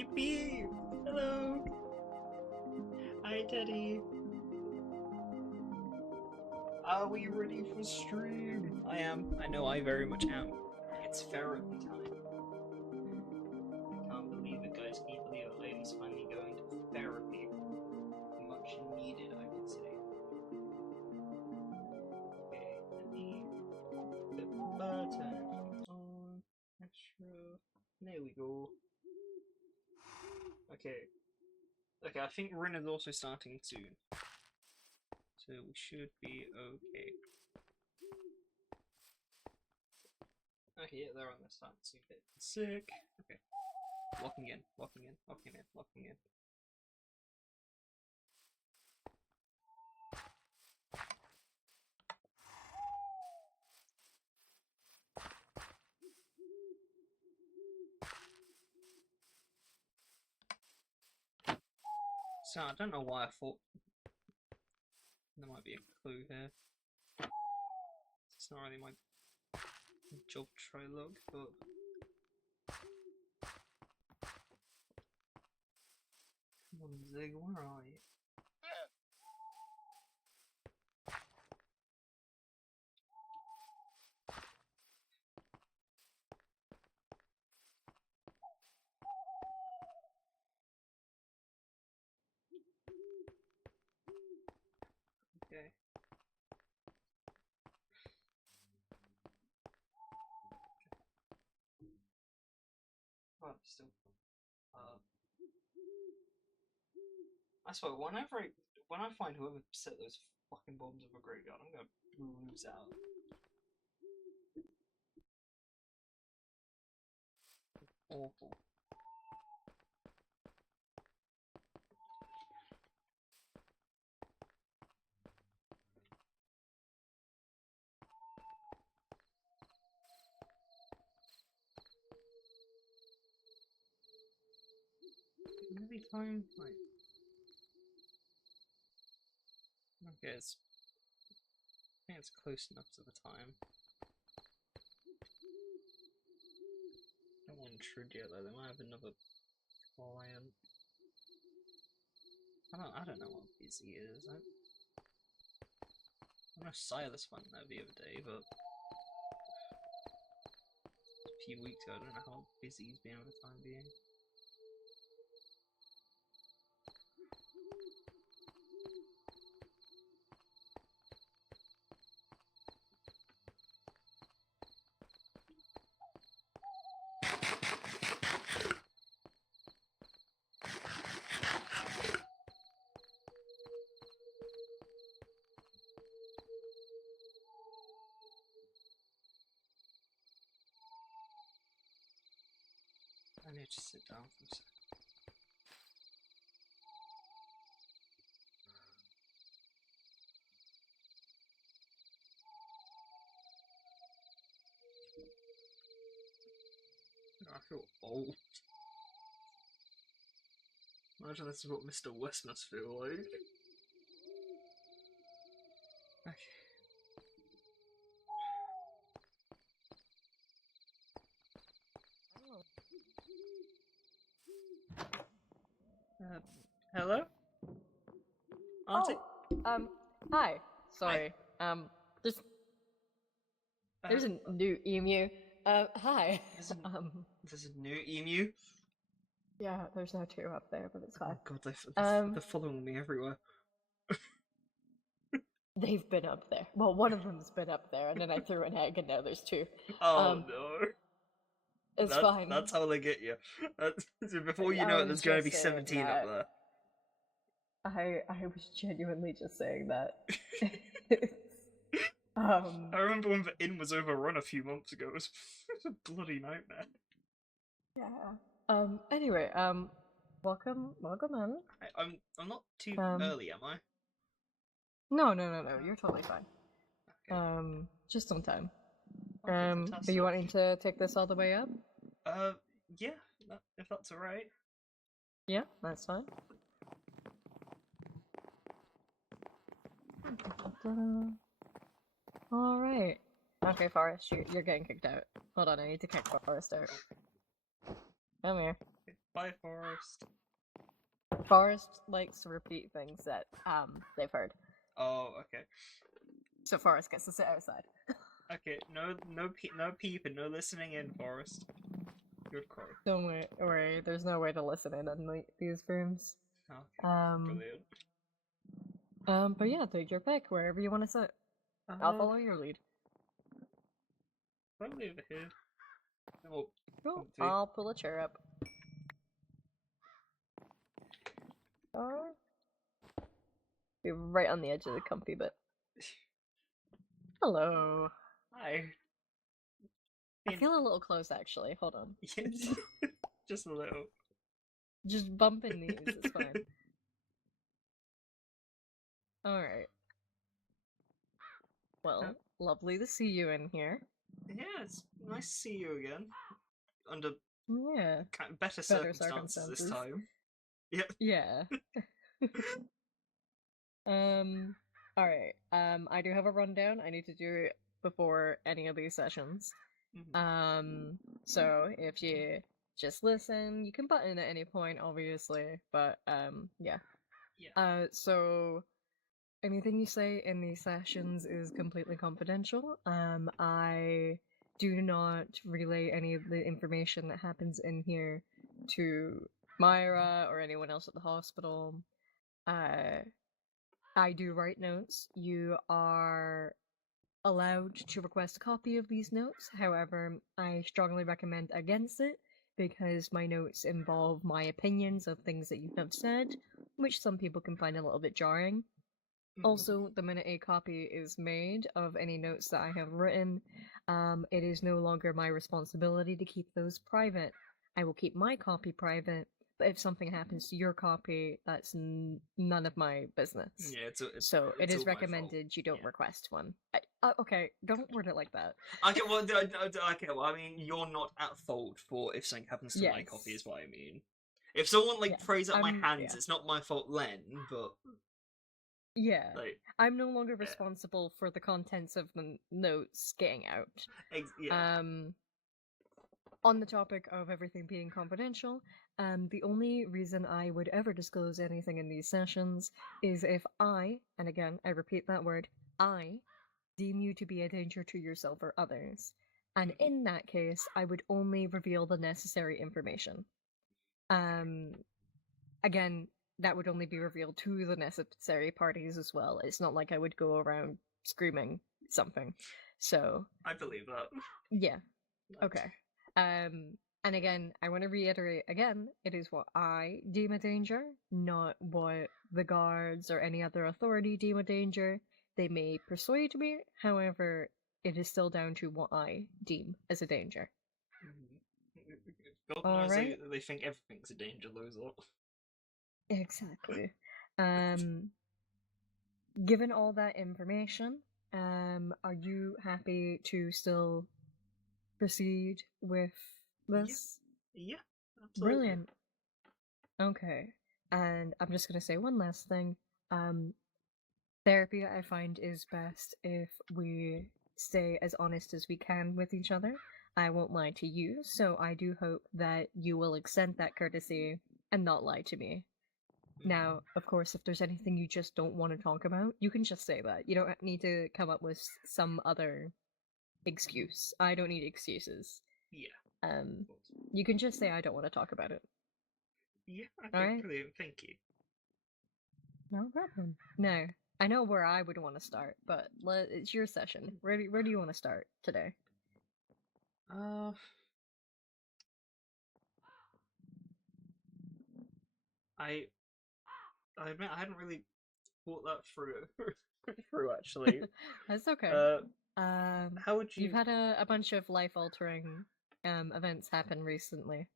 Yippee! Hello! Hi, Teddy. Are we ready for stream? I am. I know I very much am. It's therapy time. I can't believe it, guys. Can you believe it? Lady's finally going to therapy. Much needed, I would say. Okay, let me flip the button. On. Extra. There we go. Okay. Okay, I think Rin is also starting soon. So we should be okay. Okay, yeah, they're on the start to get sick. Okay. Walking in, walking in, walking in, walking in. So I don't know why I thought there might be a clue here. It's not really my job try log, but come on, Zig, where are you? Okay. Oh, still. I swear, when I find whoever set those fucking bombs in the graveyard, I'm gonna lose out. Awful. It'll be fine. Like, okay, I think it's close enough to the time. Don't want to intrude yet though. They might have another client. I don't know what busy is. I know Silas went there the other day, but a few weeks ago. I don't know how busy he's been for the time being. I need to sit down for a second. I feel old. Imagine this is what Mr. West must feel like. Okay. Hello? Auntie? Hi. Sorry. Hi. Just there's a new emu. Hi. There's a new emu? Yeah, there's no two up there, but it's fine. Oh god, they're following me everywhere. They've been up there. Well, one of them's been up there, and then I threw an egg, and now there's two. Oh no. It's fine. That's how they get you. Before you I know it, was there's going to just be saying 17 that. up there. I was genuinely just saying that. I remember when the inn was overrun a few months ago. It was a bloody nightmare. Yeah. Anyway, welcome in. I'm not too Um, early, am I? no, you're totally fine. Okay. Just on time. Okay, Are you fantastic. wanting to take this all the way up? Uh, yeah, if that's alright. Yeah, that's fine. Alright. Okay, Forrest, you're getting kicked out. Hold on, I need to kick Forrest out. Come here. Bye, Forest. Forrest likes to repeat things that they've heard. Oh, okay. So Forrest gets to sit outside. Okay, no peeping, no listening in, Forest. Good crow. Don't worry, there's no way to listen in on these rooms. Okay, brilliant. But yeah, take your pick wherever you want to sit. I'll follow your lead. Probably over here. Oh, Cool. comfy. I'll pull a chair up. Be right on the edge of the comfy bit. Hello. Hi. I feel a little close actually. Hold on. Yes. Just a little. Just bumping these, it's fine. Alright. Well, lovely to see you in here. Yeah, it's nice to see you again. Under kind of better circumstances this time. Yep. Yeah. Alright. I do have a rundown I need to do before any of these sessions. So if you just listen, you can button at any point, obviously, but yeah. So anything you say in these sessions is completely confidential. I do not relay any of the information that happens in here to Myra or anyone else at the hospital. I do write notes. You are allowed to request a copy of these notes. However, I strongly recommend against it because my notes involve my opinions of things that you have said, which some people can find a little bit jarring. Also, the minute a copy is made of any notes that I have written, it is no longer my responsibility to keep those private. I will keep my copy private, but if something happens to your copy, that's none of my business. Yeah, so it is recommended you don't request one. Okay, don't word it like that. Okay, well, I mean, you're not at fault for if something happens to my copy, is what I mean. If someone prays at my hands, it's not my fault then, but yeah, I'm no longer responsible for the contents of the notes getting out. On the topic of everything being confidential, the only reason I would ever disclose anything in these sessions is if I, and again, I repeat that word, I, deem you to be a danger to yourself or others. And in that case, I would only reveal the necessary information. Again, that would only be revealed to the necessary parties as well. It's not like I would go around screaming something. So I believe that. Yeah. Okay. And again, I want to reiterate again, it is what I deem a danger, not what the guards or any other authority deem a danger. They may persuade me, however, it is still down to what I deem as a danger. God knows they think everything's a danger, those lot. Exactly. Given all that information, are you happy to still proceed with this? Yeah, absolutely. Brilliant. Okay. And I'm just gonna say one last thing. Therapy, I find, is best if we stay as honest as we can with each other. I won't lie to you, so I do hope that you will extend that courtesy and not lie to me. Now, of course, if there's anything you just don't want to talk about, you can just say that. You don't need to come up with some other excuse. I don't need excuses. Yeah. You can just say I don't want to talk about it. Yeah, okay, brilliant, thank you. No problem. No, I know where I would want to start, but it's your session. Where do you want to start today? I admit I hadn't really thought that through actually. That's okay. How would you? You've had a bunch of life-altering events happen recently.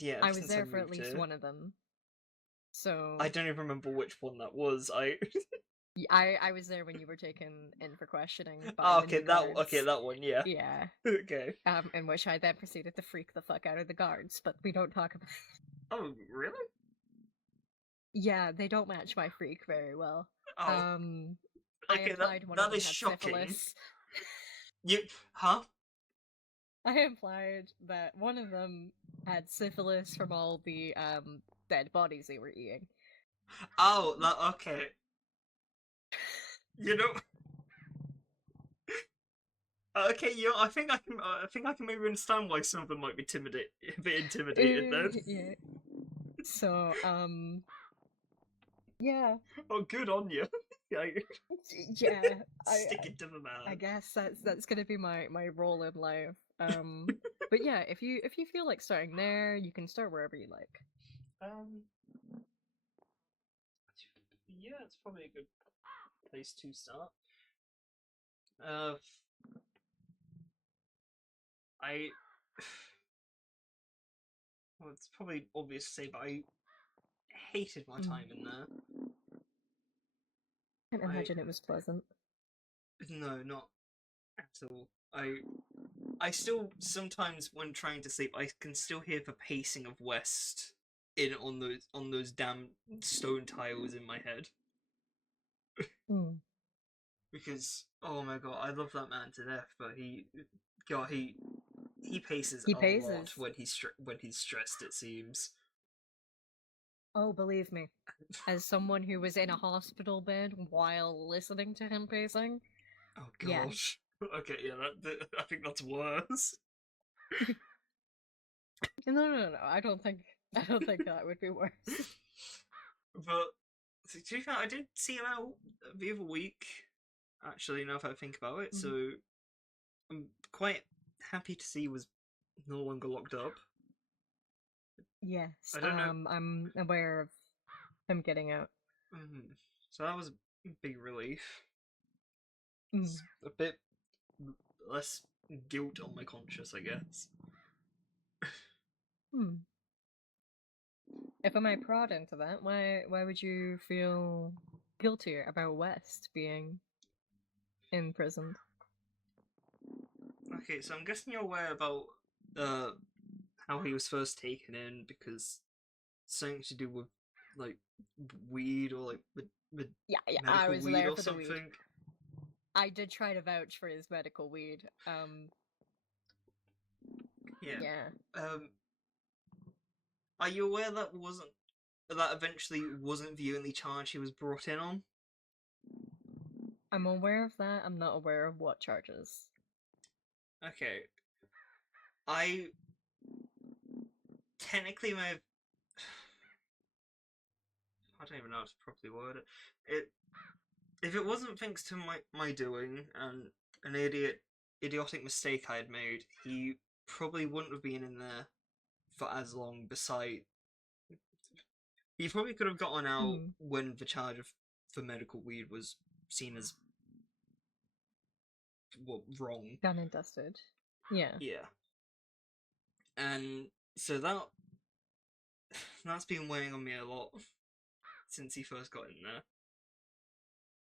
Yeah, I was there for at least one of them. So I don't even remember which one that was. I was there when you were taken in for questioning by that one, yeah. Yeah. Okay. In which I then proceeded to freak the fuck out of the guards, but we don't talk about it. Oh, really? Yeah, they don't match my freak very well. Oh. I implied one of them had syphilis. Huh? I implied that one of them had syphilis from all the dead bodies they were eating. Oh, okay. You know, okay, I think I think I can maybe understand why some of them might be a bit intimidated then. Yeah. So, yeah, Oh, good on you. yeah. Stick it to the I man. guess that's gonna be my role in life. But yeah, if you feel like starting there, you can start wherever you like. Um, yeah, it's probably a good place to start. Uh, I. Well, it's probably obvious to say, but I hated my Mm. time in there. Can't I imagine it was pleasant. no, not at all. I still sometimes when trying to sleep, I can still hear the pacing of West in on those damn stone tiles in my head Mm. because oh my god, I love that man to death, but God, he paces He a lot paces. when he's stressed. It seems. Oh, believe me, as someone who was in a hospital bed while listening to him pacing, Oh yes. gosh. Okay, yeah, I think that's worse. No. I don't think that would be worse. But to be fair, I did see him out the other week. Actually, now that I think about it, Mhm. so I'm quite happy to see he was no longer locked up. Yes, I don't know. I'm aware of him getting out. So that was a big relief. Mm. It's a bit less guilt on my conscience, I guess. Hmm. If I might prod into that, why would you feel guilty about West being imprisoned? Okay, so I'm guessing you're aware about uh how he was first taken in because something to do with like weed or like Yeah, I medical was weed there or for the weed. something. I did try to vouch for his medical weed. Yeah. Yeah. Um, are you aware that eventually wasn't the only charge he was brought in on? I'm aware of that. I'm not aware of what charges. Okay, I technically may have. I don't even know how to properly word it. It if it wasn't thanks to my doing and an idiotic mistake I had made, he probably wouldn't have been in there for as long. Beside, he probably could have gotten out Mm. when the charge of for medical weed was seen as wrong. Done and dusted. Yeah. Yeah, and so that's been weighing on me a lot since he first got in there.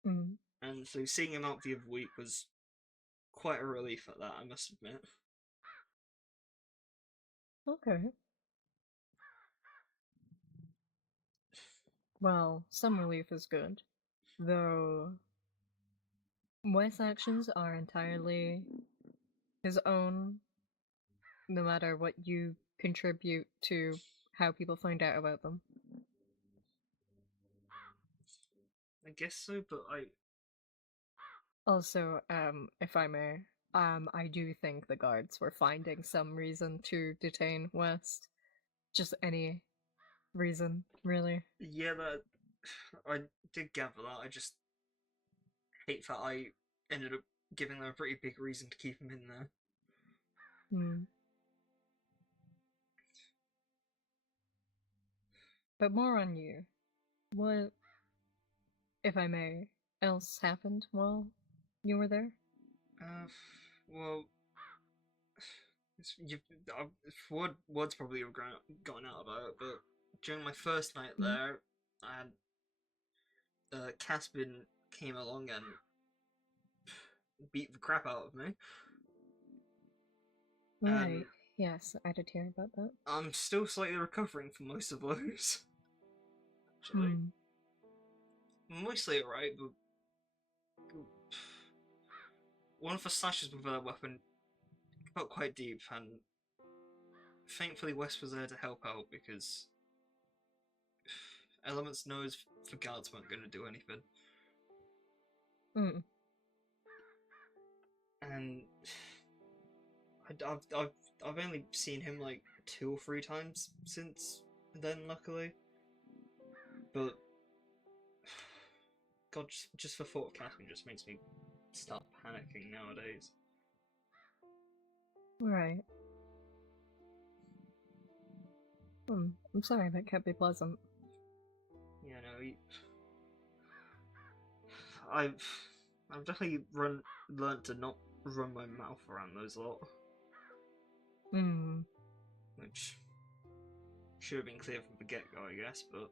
Mm. And so seeing him out the other week was quite a relief at that, I must admit. Okay. Well, some relief is good. Though Wes' actions are entirely his own, no matter what you contribute to how people find out about them. I guess so, but Also, if I may, I do think the guards were finding some reason to detain West. Just any reason, really. yeah, that I did gather that. I just hate that I ended up giving them a pretty big reason to keep him in there. Hmm. But more on you. What, if I may, else happened while you were there? Uh, well, you've, words probably have gone out about it, but during my first night Mm. there, I had Caspian came along and beat the crap out of me, and Right. Yes, I did hear about that. I'm still slightly recovering from most of those. Actually, Hmm. mostly alright, but one of the slashes with a weapon got quite deep, and thankfully Wes was there to help out because Elements knows the guards weren't going to do anything. Mm. And I've only seen him like 2 or 3 times since then, luckily. But God, just the thought of Catherine just makes me start panicking nowadays. Right. I'm sorry, that can't be pleasant. You know, I've definitely learnt to not run my mouth around those lot. Which should have been clear from the get-go, I guess, but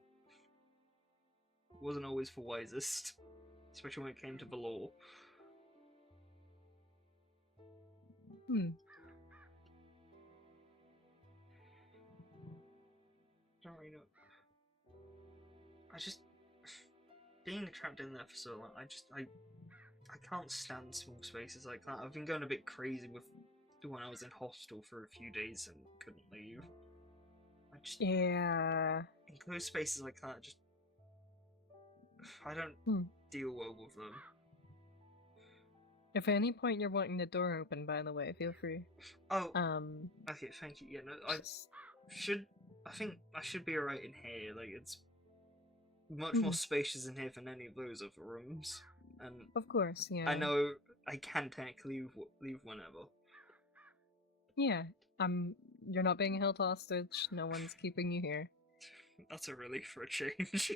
wasn't always the wisest, especially when it came to the law. Don't really know. I just being trapped in there for so long. I can't stand small spaces like that. I've been going a bit crazy with when I was in hospital for a few days and couldn't leave. Yeah. Enclosed spaces like that, I don't deal well with them. If at any point you're wanting the door open, by the way, feel free. Oh. Okay, thank you. Yeah, no, I think I should be alright in here. Like, it's much more spacious in here than any of those other rooms. And of course, yeah. I know I can technically leave whenever. Yeah, you're not being held hostage. No one's keeping you here. That's a relief for a change.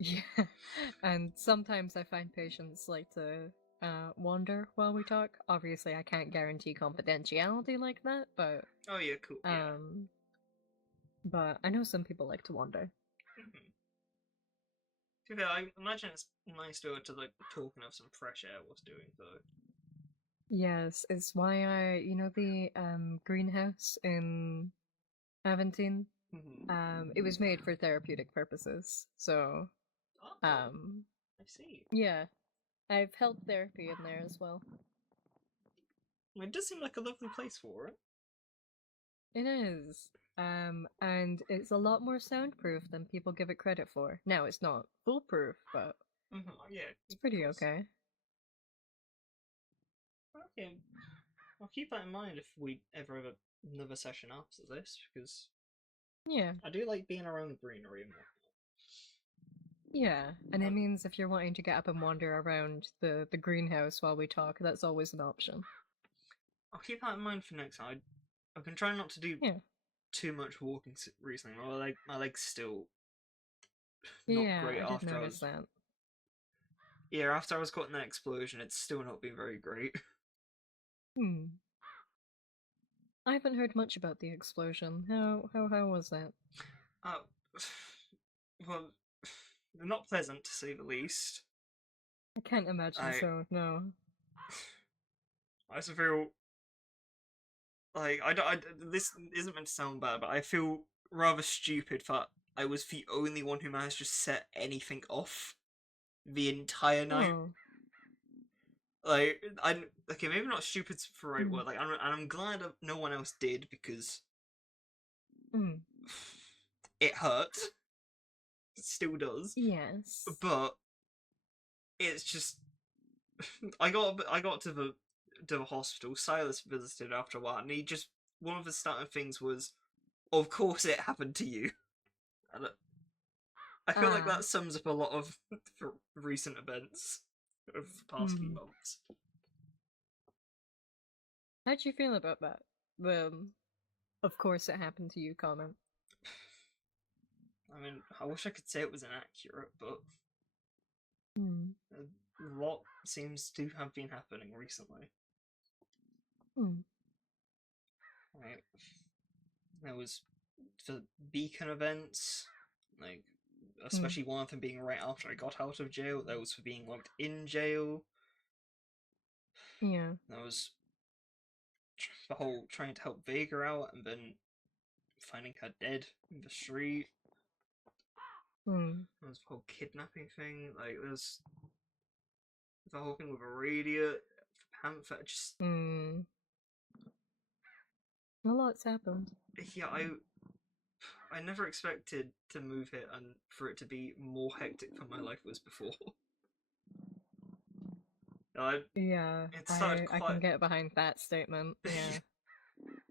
Yeah, and sometimes I find patients like to wander while we talk. Obviously, I can't guarantee confidentiality like that, but oh yeah, cool. Yeah. But I know some people like to wander. I imagine it's nice to like talk and have some fresh air whilst doing so. Yes, it's why the greenhouse in Aventine. It was made for therapeutic purposes, so I see. Yeah, I've held therapy in there as well. It does seem like a lovely place for it. It is. And it's a lot more soundproof than people give it credit for. Now, it's not foolproof, but yeah, it's pretty okay. Okay, I'll keep that in mind if we ever have another session after this, because yeah, I do like being around greenery and whatnot. Yeah, and it means if you're wanting to get up and wander around the greenhouse while we talk, that's always an option. I'll keep that in mind for next time. I've been trying not to do too much walking recently. My leg's still not great I did after notice that. Yeah, after I was caught in that explosion, it's still not been very great. I haven't heard much about the explosion. How was that? Well, not pleasant to say the least. I can't imagine so. No. I just feel like this isn't meant to sound bad, but I feel rather stupid that I was the only one who managed to set anything off the entire night. Like, okay, maybe not stupid's the right word. Like, I'm glad no one else did, because it hurt. It still does. Yes. But it's just I got to the hospital. Silas visited after a while, and one of the starting things was, "Of course, it happened to you." And I feel like that sums up a lot of recent events of the past few months. How'd you feel about that? Of course it happened to you comment. I mean, I wish I could say it was inaccurate, but a lot seems to have been happening recently. Right. There was the Beacon events, like, especially one of them being right after I got out of jail. There was for being locked in jail. Yeah. There was the whole trying to help Vega out and then finding her dead in the street. There was the whole kidnapping thing. Like, there's the whole thing with Aradia, Panther. Just A lot's happened. Yeah, I never expected to move here and for it to be more hectic than my life was before. I Yeah, it started I quite can get behind that statement. Yeah,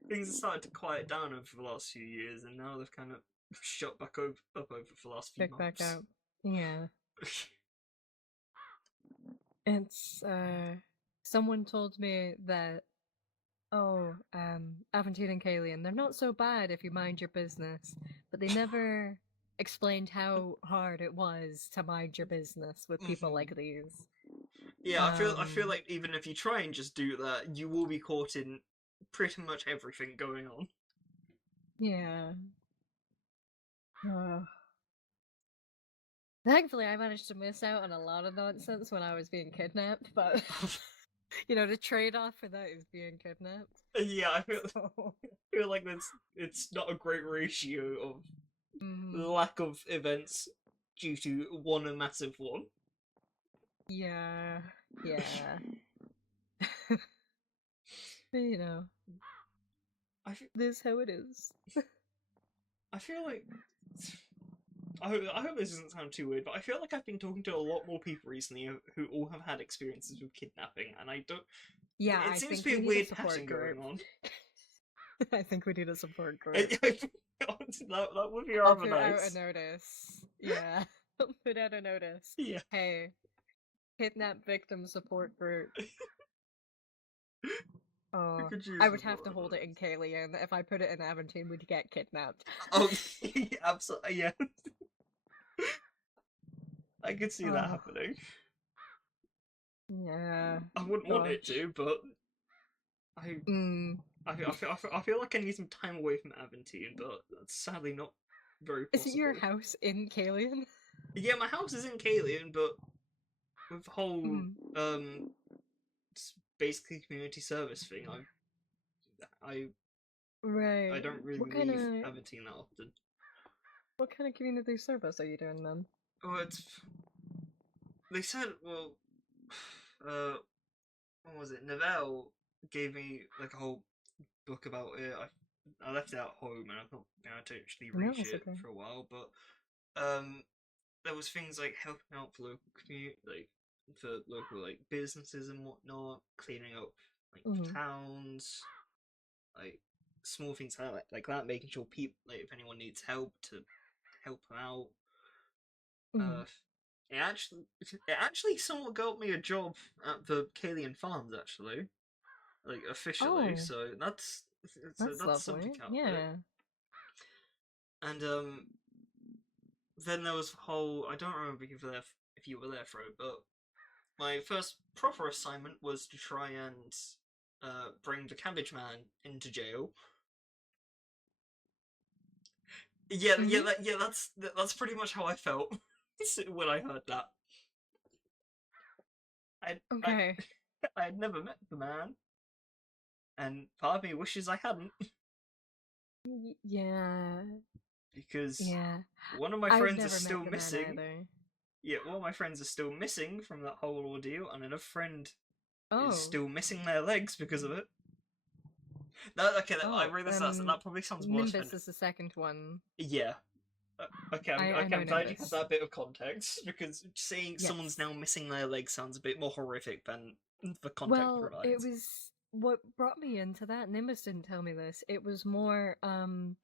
things have started to quiet down over the last few years, and now they've kind of shot back up over the last few pick back months. up. Yeah, it's someone told me that, oh, Aventine and Kalian, they're not so bad if you mind your business, but they never explained how hard it was to mind your business with people Mhm. like these. Yeah, I feel like even if you try and just do that, you will be caught in pretty much everything going on. Yeah. Uh, Thankfully, I managed to miss out on a lot of nonsense when I was being kidnapped, but the trade-off for that is being kidnapped. Yeah, So, feel like it's not a great ratio of mhm. lack of events due to one a massive one. Yeah, yeah. But, I feel, this is how it is. I feel like I hope this doesn't sound too weird, but I feel like I've been talking to a lot more people recently who all have had experiences with kidnapping, and I don't. Yeah, It I seems to think be we a need a weird support pattern going group. on. I think we need a support group. that would be I'll rather put out a nice. notice. Yeah, I'll put out a notice. Yeah, Hey, kidnap victim support group. we Oh, could I use would support have to on hold it in Kalian. If I put it in Aventine, we'd get kidnapped. Oh, absolutely, yeah. I could see that Oh, happening. yeah. I wouldn't want it Gosh. to, but I Mm. I feel like I need some time away from Aventine, but that's sadly not very Is it your possible. house in Kalian? Yeah, my house is in Kalian, but with the whole Mm. basically community service thing, I I Right. don't really What kind leave of Aventine that often. what kind of community service are you doing then? Oh, it's they said uh, what was it? Novell gave me like a whole book about it. I left it at home and I've not been able to actually No, read it's it okay. for a while, but there was things like helping out for local community, like for local like businesses and whatnot, cleaning up like Mm-hmm. towns, like small things like that, making sure people like if anyone needs help to help them out. Mm-hmm. Uh, it actually somewhat got me a job at the Kalian Farms actually, like officially. Oh, So that's that's something lovely. out of it. Yeah. And then there was the whole I don't remember if you were there for it, but my first proper assignment was to try and bring the Cabbage Man into jail. Mm-hmm. That's pretty much how I felt when I heard that. I I Okay. I had never met the man, and part of me wishes I hadn't Yeah. because Yeah. one of my I've friends is never met still the man missing. either. Yeah, one of my friends is still missing from that whole ordeal, and another friend is Oh. still missing their legs because of it. Okay, I Oh. realised that, and that probably sounds worse than Nimbus is the second one. yeah. Okay, I know I'm glad you have Nimbus. that bit of context because saying someone's Yes. now missing their leg sounds a bit more horrific than the context Well, it provides. was what brought me into that. Nimbus didn't tell me this. It was more when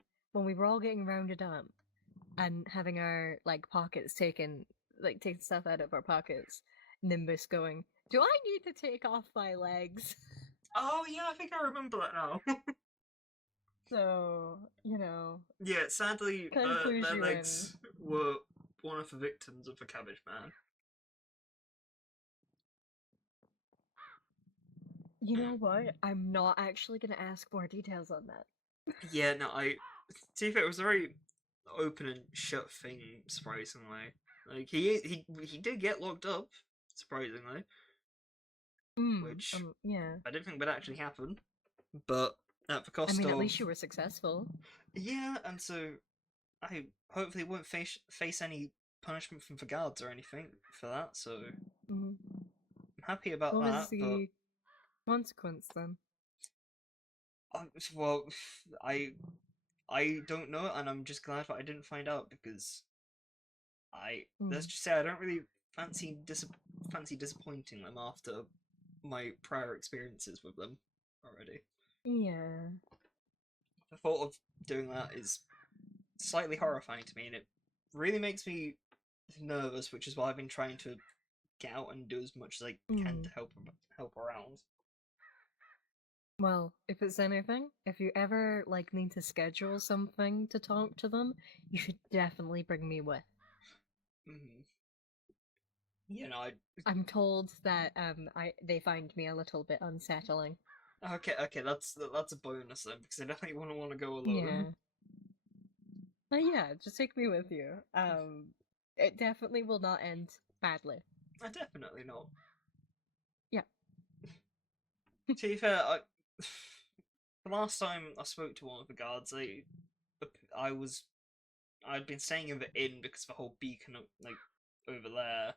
we were all getting rounded up and having our like pockets taken, like taking stuff out of our pockets. Nimbus going, "Do I need to take off my legs?" Oh yeah, I think I remember that now. So Yeah, sadly, kind of clues their you in. legs were one of the victims of the Cabbage Man. You Mm. know what? I'm not actually gonna ask more details on that. Yeah, no, I. To be fair, it was a very open and shut thing. Surprisingly, like he did get locked up. Surprisingly, which Yeah. I didn't think would actually happen, but at the I cost mean, at of least you were successful. yeah, and so I hopefully won't face any punishment from the guards or anything for that. So Mhm. I'm happy about What was that. But the consequence then? Well, I I don't know, and I'm just glad that I didn't find out because let's Mm. just say I don't really fancy fancy disappointing them after my prior experiences with them already. Yeah. The thought of doing that is slightly horrifying to me, and it really makes me nervous, which is why I've been trying to get out and do as much as I can Mm. to help around. Well, if it's anything, if you ever like need to schedule something to talk to them, you should definitely bring me with. Mm-hmm. You know, I'm told that they find me a little bit unsettling. okay, that's a bonus then because I definitely wouldn't want to go alone. Yeah. But yeah, just take me with you. It definitely will not end badly. Definitely not. Yeah. To be fair, the last time I spoke to one of the guards, I was I'd been staying in the inn because the whole beacon like over there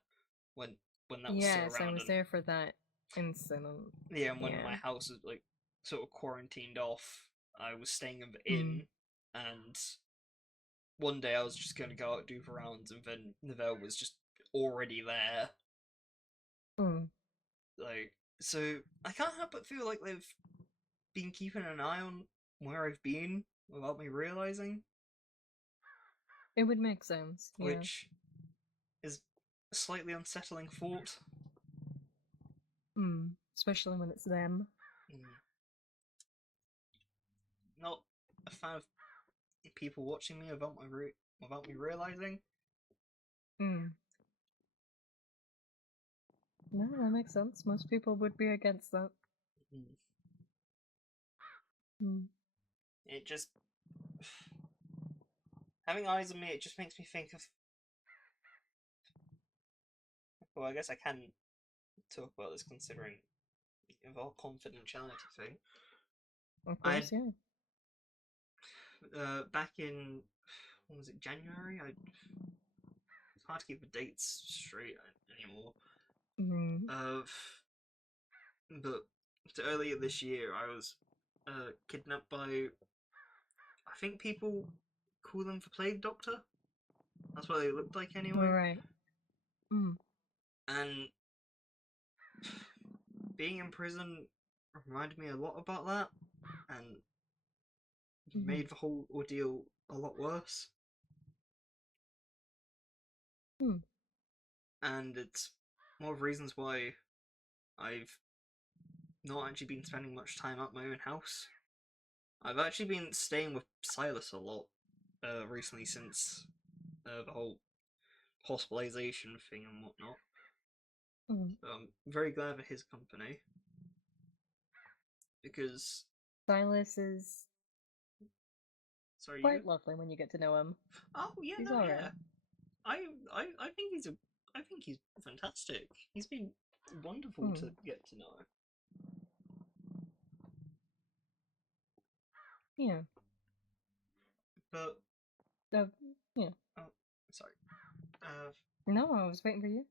when that was still Yes, I around, was and there for that incident. yeah, and when my Yeah. house was like sort of quarantined off, I was staying in the Mm. inn, and one day I was just going to go out do the rounds, and then Neville was just already there. Mm. Like, so I can't help but feel like they've been keeping an eye on where I've been without me realizing, It would make sense. Yeah. which is a slightly unsettling thought. Mm. Especially when it's them. Mm. Not a fan of people watching me without me realizing. Mm. No, that makes sense. Most people would be against that. Mm. Mm. It just having eyes on me. It just makes me think of. Well, I guess I can talk about this considering the whole confidentiality thing. Of I course, yeah. back in what was it, January? It's hard to keep the dates straight anymore. Mm. Uh, but earlier this year, I was kidnapped by. I think people call them the Plague Doctor. That's what they looked like anyway. Right. Mm. And being in prison reminded me a lot about that, and Mm-hmm. made the whole ordeal a lot worse. Mm. And it's more of reasons why I've not actually been spending much time at my own house. I've actually been staying with Silas a lot recently since the whole hospitalization thing and whatnot. Mm. So I'm very glad for his company because, Silas is sorry, you. quite lovely when you get to know him. Oh yeah, He's no, alright. yeah. I think I think he's fantastic. He's been wonderful Mm. to get to know. Yeah. But Uh, yeah. oh, sorry. Uh, No, I was waiting for you.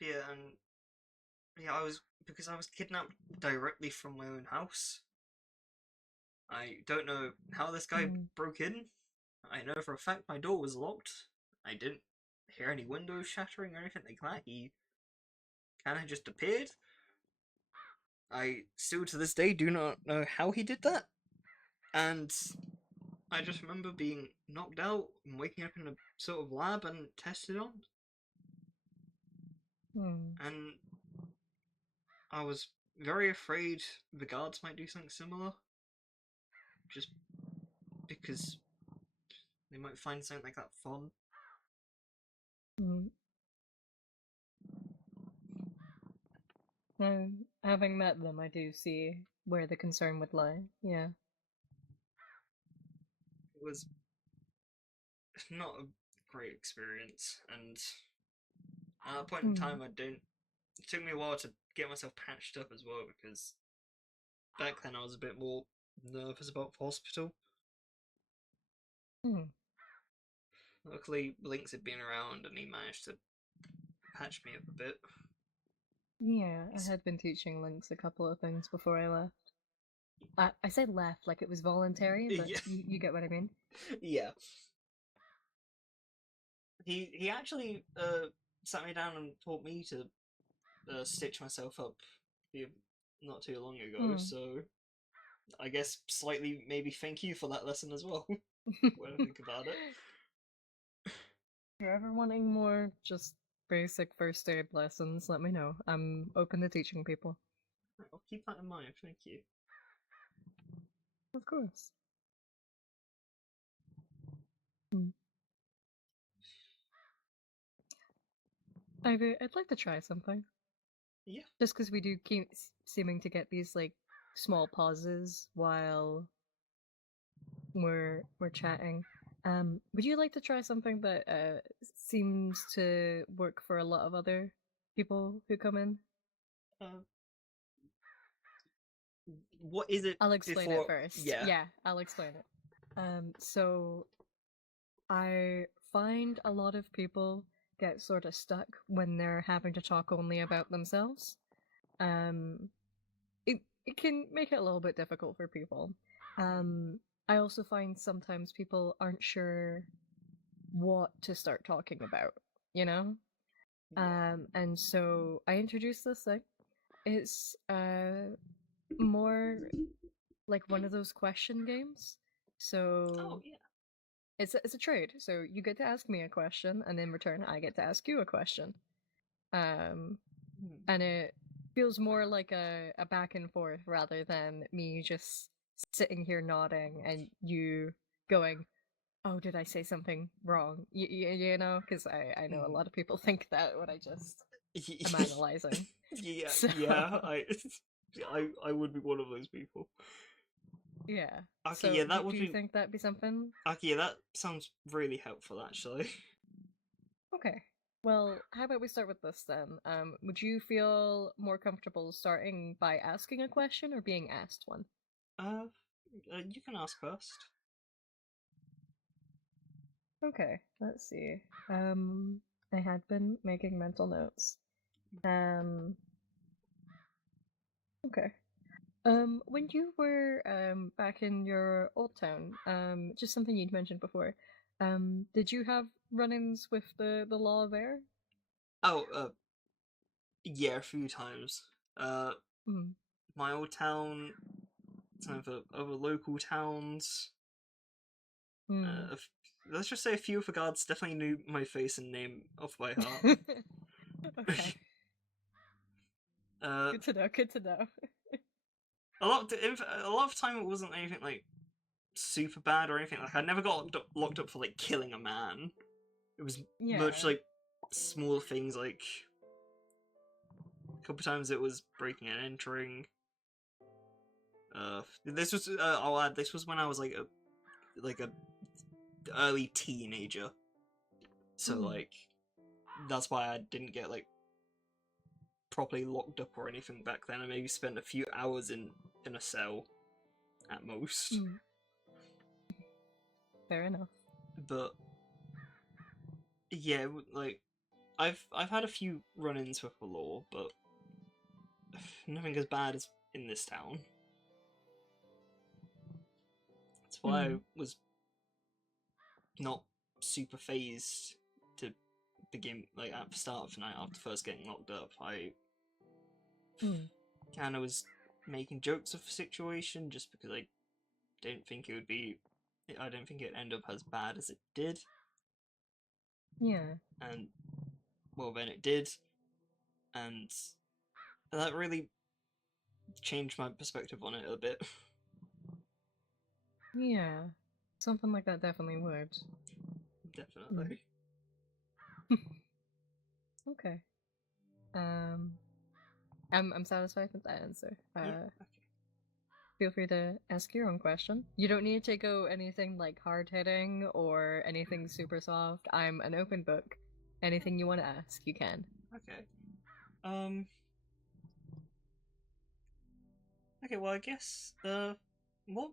yeah, and yeah, I was because I was kidnapped directly from my own house. I don't know how this guy Mm. broke in. I know for a fact my door was locked. I didn't hear any windows shattering or anything like that. He kind of just appeared. I still to this day do not know how he did that. And I just remember being knocked out and waking up in a sort of lab and tested on. Mm. And I was very afraid the guards might do something similar. Just because they might find something like that fun. Mm. Having met them, I do see where the concern would lie. Yeah. It was not a great experience, and at that point in Mm. time, I don't. It took me a while to get myself patched up as well because back then I was a bit more nervous about the hospital. Mm. Luckily, Blinks had been around and he managed to patch me up a bit. Yeah, I He's had been teaching Lynx a couple of things before I left. I said left like it was voluntary, but Yeah. you get what I mean. Yeah. He actually sat me down and taught me to stitch myself up the- not too long ago. Hmm. So I guess slightly maybe thank you for that lesson as well. When I think about it. If you're ever wanting more just basic first aid lessons, let me know. I'm open to teaching people. I'll keep that in mind. Thank you. Of course. Hmm. I'd like to try something. Yeah. Just because we do keep seeming to get these like small pauses while we're chatting. Would you like to try something that seems to work for a lot of other people who come in? Uh, what is it I'll explain it before? first. Yeah. Yeah, I'll explain it. So I find a lot of people get sort of stuck when they're having to talk only about themselves. Um, it can make it a little bit difficult for people. Um, I also find sometimes people aren't sure what to start talking about, you know? Yeah. And so I introduced this thing. It's more like one of those question games. Oh So yeah. it's a trade. So you get to ask me a question, and in return, I get to ask you a question. Um, Hmm. and it feels more like a back and forth rather than me just sitting here nodding and you going, "Oh, did I say something wrong?" You know, because I know a Hmm. lot of people think that when I just am analyzing. Yeah. So Yeah. I would be one of those people. yeah. Okay. So Yeah. That would do you be. think that'd be something? Okay. Yeah. That sounds really helpful, actually. Okay. Well, how about we start with this then? Would you feel more comfortable starting by asking a question or being asked one? Uh, you can ask first. Okay, let's see. Um, I had been making mental notes. Um, okay. When you were back in your old town, just something you'd mentioned before, did you have run-ins with the law of air? Oh. Yeah. A few times. Uh, Hmm. my old town. Some of the other local towns. Hmm. Let's just say a few of the guards definitely knew my face and name off by heart. Okay. uh, Good to know. Good to know. a lot of time it wasn't anything like super bad or anything. Like I never got locked up for like killing a man. It was much Yeah. like small things. Like a couple times it was breaking and entering. This was I'll add this was when I was like a early teenager. So Hmm. like that's why I didn't get like properly locked up or anything back then. I maybe spent a few hours in a cell at most. Hmm. Fair enough. But yeah, like I've had a few run-ins with the law, but nothing as bad as in this town. That's why I Hmm. was not super phased to begin like at the start of the night after first getting locked up. I Hmm. kind of was making jokes of the situation just because I didn't think it would be. I don't think it'd end up as bad as it did, Yeah. and well, then it did, and that really changed my perspective on it a bit. Yeah. Something like that definitely would. Hmm. Definitely. Okay. Um, I'm satisfied with that answer. Yeah. Feel free to ask your own question. You don't need to go anything like hard hitting or anything super soft. I'm an open book. Anything you want to ask, you can. Okay. Um. Okay. Well, I guess. What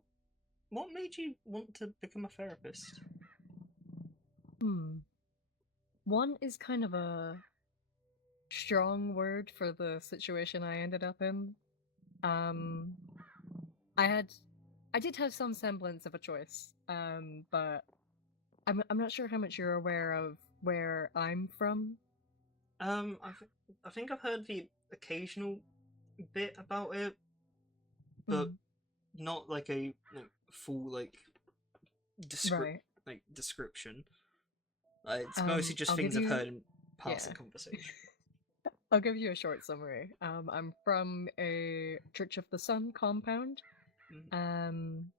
what made you want to become a therapist? Hmm. One is kind of a strong word for the situation I ended up in. Um, I did have some semblance of a choice, but I'm not sure how much you're aware of where I'm from. I think I've heard the occasional bit about it, but Mm, not like a full right. description. It's mostly just I'll give things I've you heard in yeah. passing conversation. I'll give you a short summary. I'm from a Church of the Sun compound. Mhm. Um,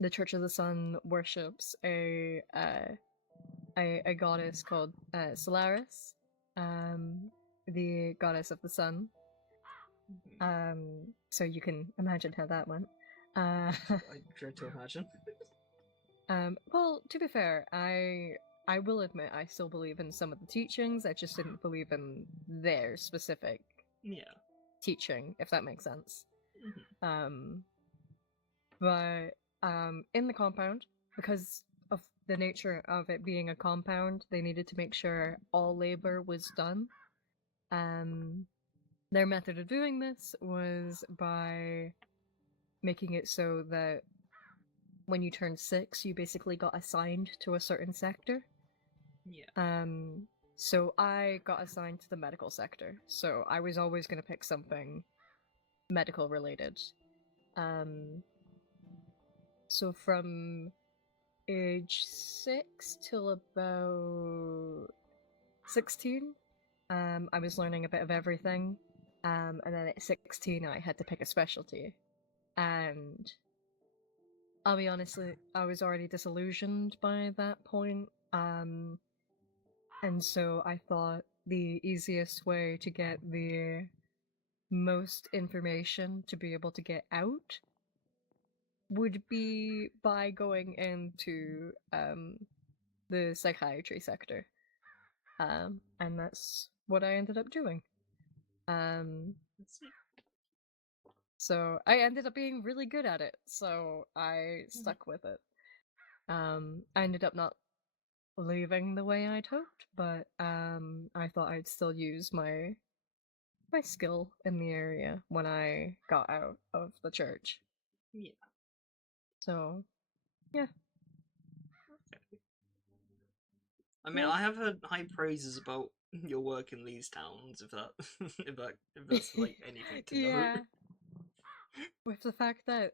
the Church of the Sun worships a goddess called Solaris, the goddess of the sun. So you can imagine how that went. I dread to imagine. Well, to be fair, I will admit I still believe in some of the teachings. I just didn't believe in their specific Yeah. teaching, if that makes sense. Mhm. Um, but in the compound, because of the nature of it being a compound, they needed to make sure all labor was done. Um, their method of doing this was by making it so that when you turned 6, you basically got assigned to a certain sector. Yeah. So I got assigned to the medical sector. So I was always going to pick something medical related. Um, so from age 6 till about 16, I was learning a bit of everything. And then at 16, I had to pick a specialty. And I'll be honest, I was already disillusioned by that point. And so I thought the easiest way to get the most information to be able to get out would be by going into the psychiatry sector. And that's what I ended up doing. Let's see. So I ended up being really good at it, so I stuck with it. I ended up not leaving the way I'd hoped, but I thought I'd still use my skill in the area when I got out of the church. Yeah. So yeah, Okay. I mean, yeah, I have heard high praises about your work in these towns. If that, if that's like anything to note. yeah. With the fact that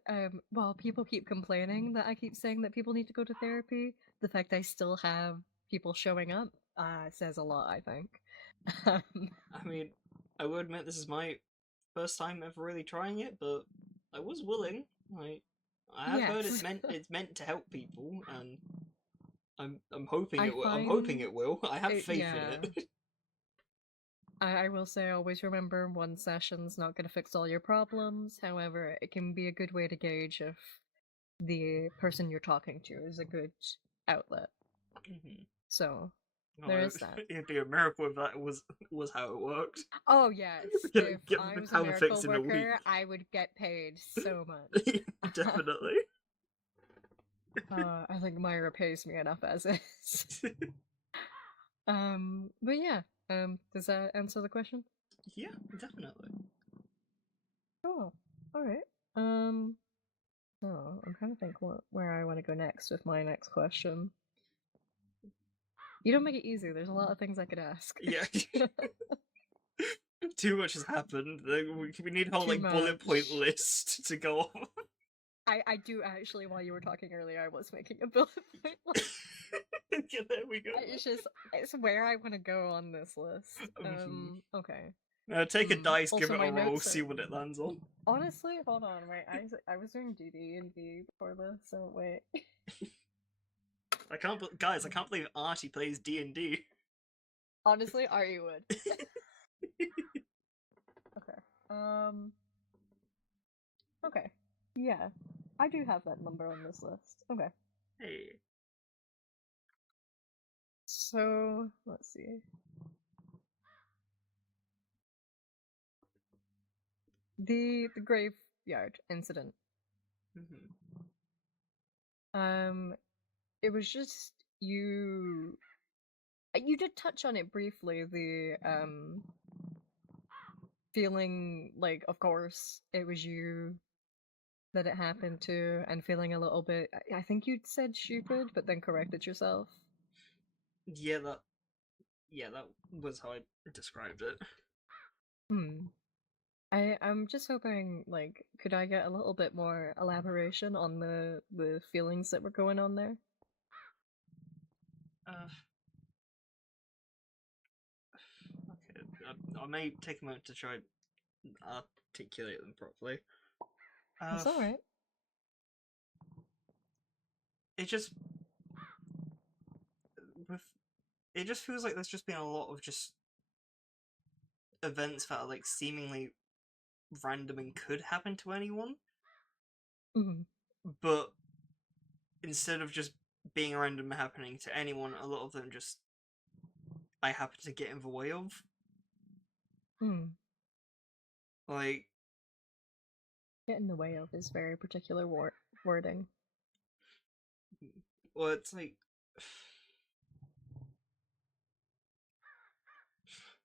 well, people keep complaining that I keep saying that people need to go to therapy. The fact I still have people showing up says a lot, I think. Um, I mean, I will admit this is my first time ever really trying it, but I was willing. I have heard yes, it's meant to help people, and I'm hoping I it will. I'm hoping find it will. I have it. faith in Yeah, it. I will say always remember one session's not going to fix all your problems. However, it can be a good way to gauge if the person you're talking to is a good outlet. Mhm. So No, there is that. it'd be a miracle if that was how it worked. Oh yes, Get if get I the was a town miracle fixed in a week. worker, I would get paid so much. Definitely. I think Myra pays me enough as is. But yeah, does that answer the question? Yeah, definitely. Oh, all right. Um, oh, I'm trying to think where I want to go next with my next question. You don't make it easy. There's a lot of things I could ask. Yeah. Too much has happened. We need a whole Too bullet point much. list to go off. I do actually. While you were talking earlier, I was making a bullet point list. Yeah, there we go. It's where I want to go on this list. Mhm. Okay. Take a dice, give Also, it a my roll, notes see are what it lands on. honestly. Hold on, wait. I was doing DD and D before this, so wait. Guys, I can't believe Archie plays D&D. Honestly, Ari would. Okay. Okay. Yeah, I do have that number on this list. Okay. Hey. So let's see. The graveyard incident. Mhm. Um, it was just you. You did touch on it briefly. The feeling like, of course, it was you that it happened to and feeling a little bit. I think you'd said stupid, but then corrected yourself. Yeah, that was how I described it. Hmm. I'm just hoping, like, could I get a little bit more elaboration on the feelings that were going on there? Uh, okay, I may take a moment to try and articulate them properly. That's Uh, all right. it just with it just feels like there's just been a lot of just events that are like seemingly random and could happen to anyone, Hmm. but instead of just being random happening to anyone, a lot of them just I happen to get in the way of. Hmm. Like, Get in the way of is very particular wording. well, it's like,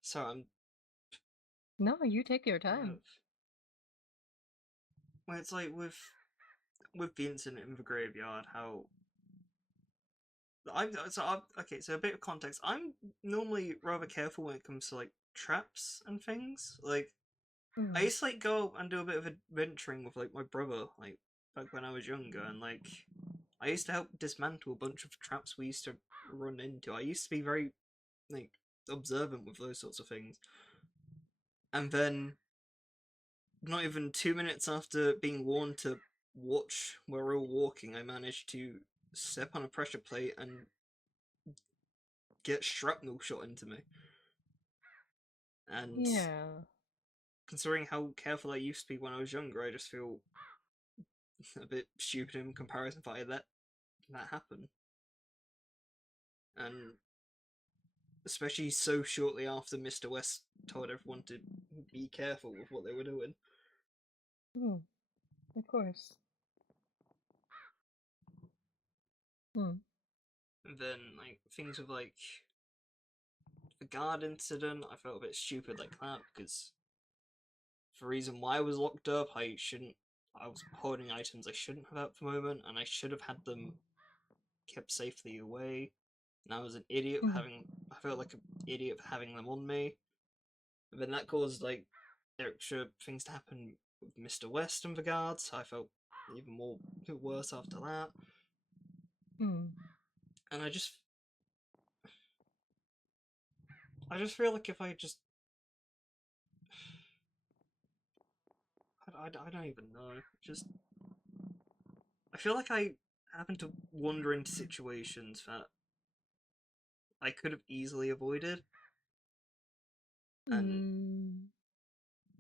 so I'm No, you take your kind time. of. Well, it's like with the incident in the graveyard, how okay. So a bit of context. I'm normally rather careful when it comes to like traps and things. Like I Mm. used to like go and do a bit of adventuring with like my brother, like back when I was younger, and like I used to help dismantle a bunch of traps we used to run into. I used to be very like observant with those sorts of things, and then not even 2 minutes after being warned to watch where we were walking, I managed to step on a pressure plate and get shrapnel shot into me. And Yeah. considering how careful I used to be when I was younger, I just feel a bit stupid in comparison if I let that happen. And especially so shortly after Mr. West told everyone to be careful with what they were doing. Hmm. Of course. Hmm. And then, like, things with, like, the guard incident, I felt a bit stupid like that because for the reason why I was locked up, I was holding items I shouldn't have at the moment, and I should have had them kept safely away. And I was an idiot for Hmm. having, I felt like an idiot for having them on me. And then that caused, like, extra things to happen with Mr. West and the guards, so I felt even more worse after that. Hmm. And I just feel like if I just, I don't even know. Just, I feel like I happen to wander into situations that I could have easily avoided, and Hmm.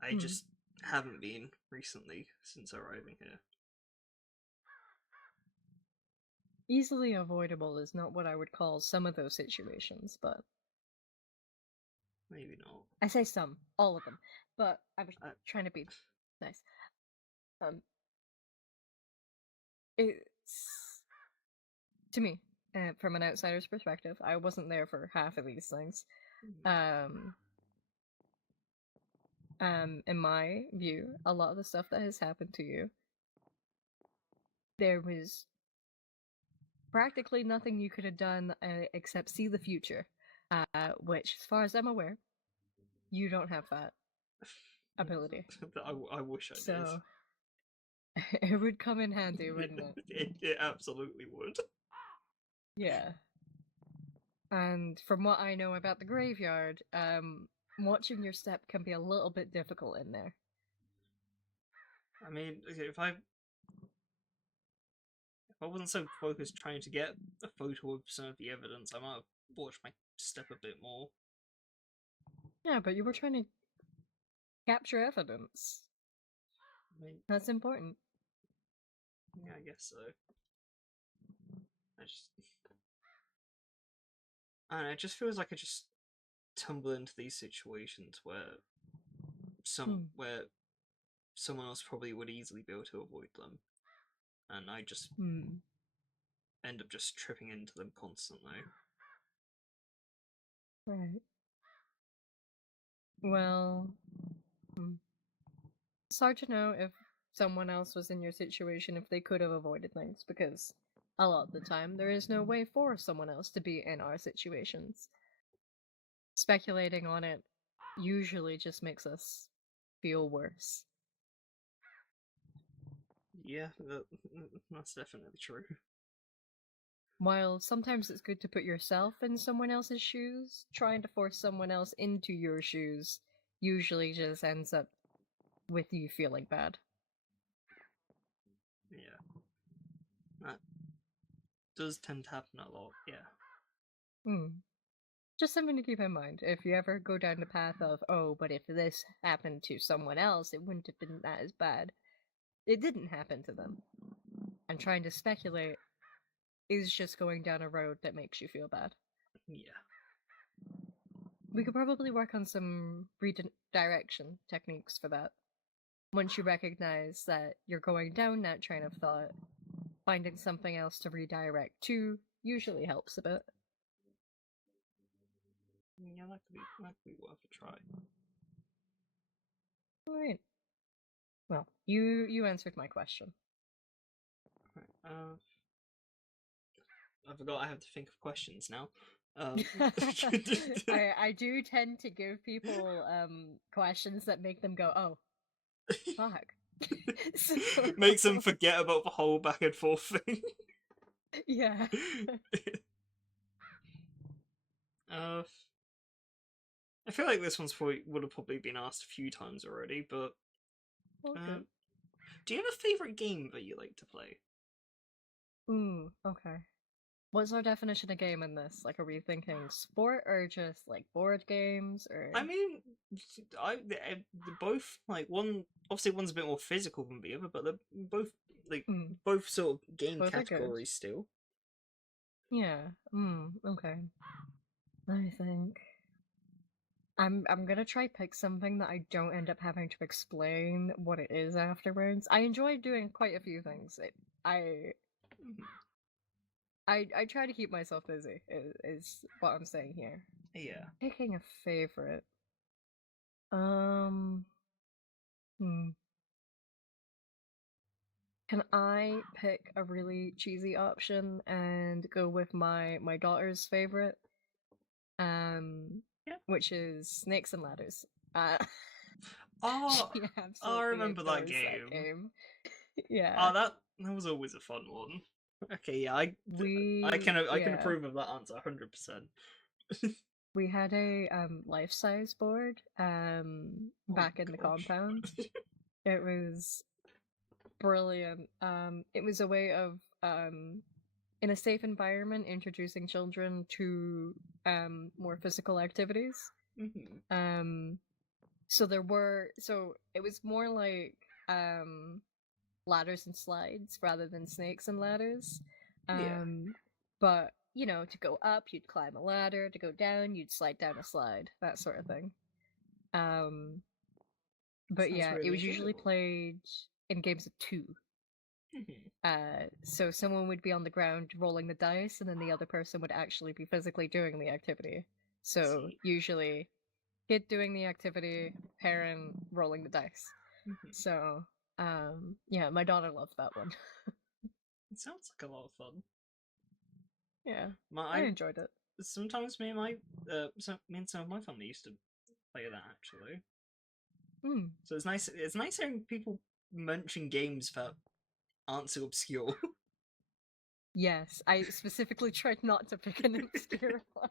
I Hmm. just haven't been recently since arriving here. Easily avoidable is not what I would call some of those situations, but Maybe not. I say some, all of them. But I was I, trying to be nice. Um, it's to me, from an outsider's perspective, I wasn't there for half of these things. Um, in my view, a lot of the stuff that has happened to you, there was practically nothing you could have done except see the future, which, as far as I'm aware, you don't have that ability. I wish I did. So it would come in handy, wouldn't it? It absolutely would. Yeah. And from what I know about the graveyard, watching your step can be a little bit difficult in there. I mean, okay, if I wasn't so focused trying to get a photo of some of the evidence, I might have watched my step a bit more. Yeah, but you were trying to capture evidence. I mean, That's important. yeah, I guess so. I just, I don't know, it just feels like I just tumble into these situations Hmm. where someone else probably would easily be able to avoid them, and I just Hmm. end up just tripping into them constantly. Right. Well, hmm. It's hard to know if someone else was in your situation if they could have avoided things, because a lot of the time there is no way for someone else to be in our situations. Speculating on it usually just makes us feel worse. Yeah, that's definitely true. While sometimes it's good to put yourself in someone else's shoes, trying to force someone else into your shoes usually just ends up with you feeling bad. Yeah. That does tend to happen a lot, yeah. Just something to keep in mind. If you ever go down the path of, oh, but if this happened to someone else, it wouldn't have been that as bad. It didn't happen to them. And trying to speculate is just going down a road that makes you feel bad. Yeah. We could probably work on some redirection techniques for that. Once you recognize that you're going down that train of thought, finding something else to redirect to usually helps a bit. Yeah, that could be worth a try. Alright. Well, you answered my question. Right, I forgot I have to think of questions now. I do tend to give people questions that make them go, oh, fuck. So... Makes them forget about the whole back and forth thing. Yeah. I feel like this one's would have probably been asked a few times already, but Okay. do you have a favorite game that you like to play? Ooh, okay. What's our definition of game in this? Like, are we thinking sport or just like board games or? I mean, they're both like one. Obviously, one's a bit more physical than the other, but they're both like both sort of game Both are good. categories still. Yeah. Okay. I think I'm gonna try pick something that I don't end up having to explain what it is afterwards. I enjoy doing quite a few things. I try to keep myself busy. Is what I'm saying here. Yeah. Picking a favorite. Hmm. Can I pick a really cheesy option and go with my daughter's favorite? Yeah. Which is Snakes and Ladders. Oh, She I absolutely remember that adores game. that game. Yeah. Oh, that was always a fun one. Okay, yeah, I can approve of that answer 100%. We had a life-size board back in the gosh. compound. It was brilliant. It was a way of in a safe environment introducing children to more physical activities. So it was more like ladders and slides rather than snakes and ladders. Yeah. But you know, to go up, you'd climb a ladder. To go down, you'd slide down a slide. That sort of thing. But Sounds yeah, it really was usually enjoyable. played in games of two. So someone would be on the ground rolling the dice, and then the other person would actually be physically doing the activity. So usually, kid doing the activity, parent rolling the dice. So yeah, my daughter loved that one. It sounds like a lot of fun. Yeah, I enjoyed it. Sometimes me and some of my family used to play that actually. So it's nice. It's nice hearing people mention games that aren't so obscure. Yes, I specifically tried not to pick an obscure one.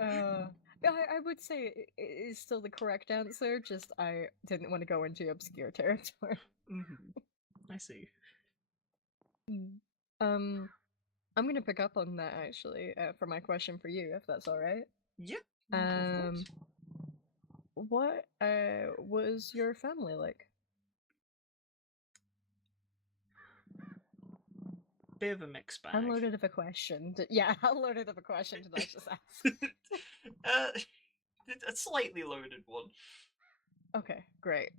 I would say it is still the correct answer, just I didn't want to go into obscure territory. I see. I'm gonna pick up on that actually for my question for you, if that's all right. Yeah. Of course. What was your family like? Bit of a mixed bag. How loaded of a question? Yeah, how loaded of a question did I just ask? A slightly loaded one. Okay, great.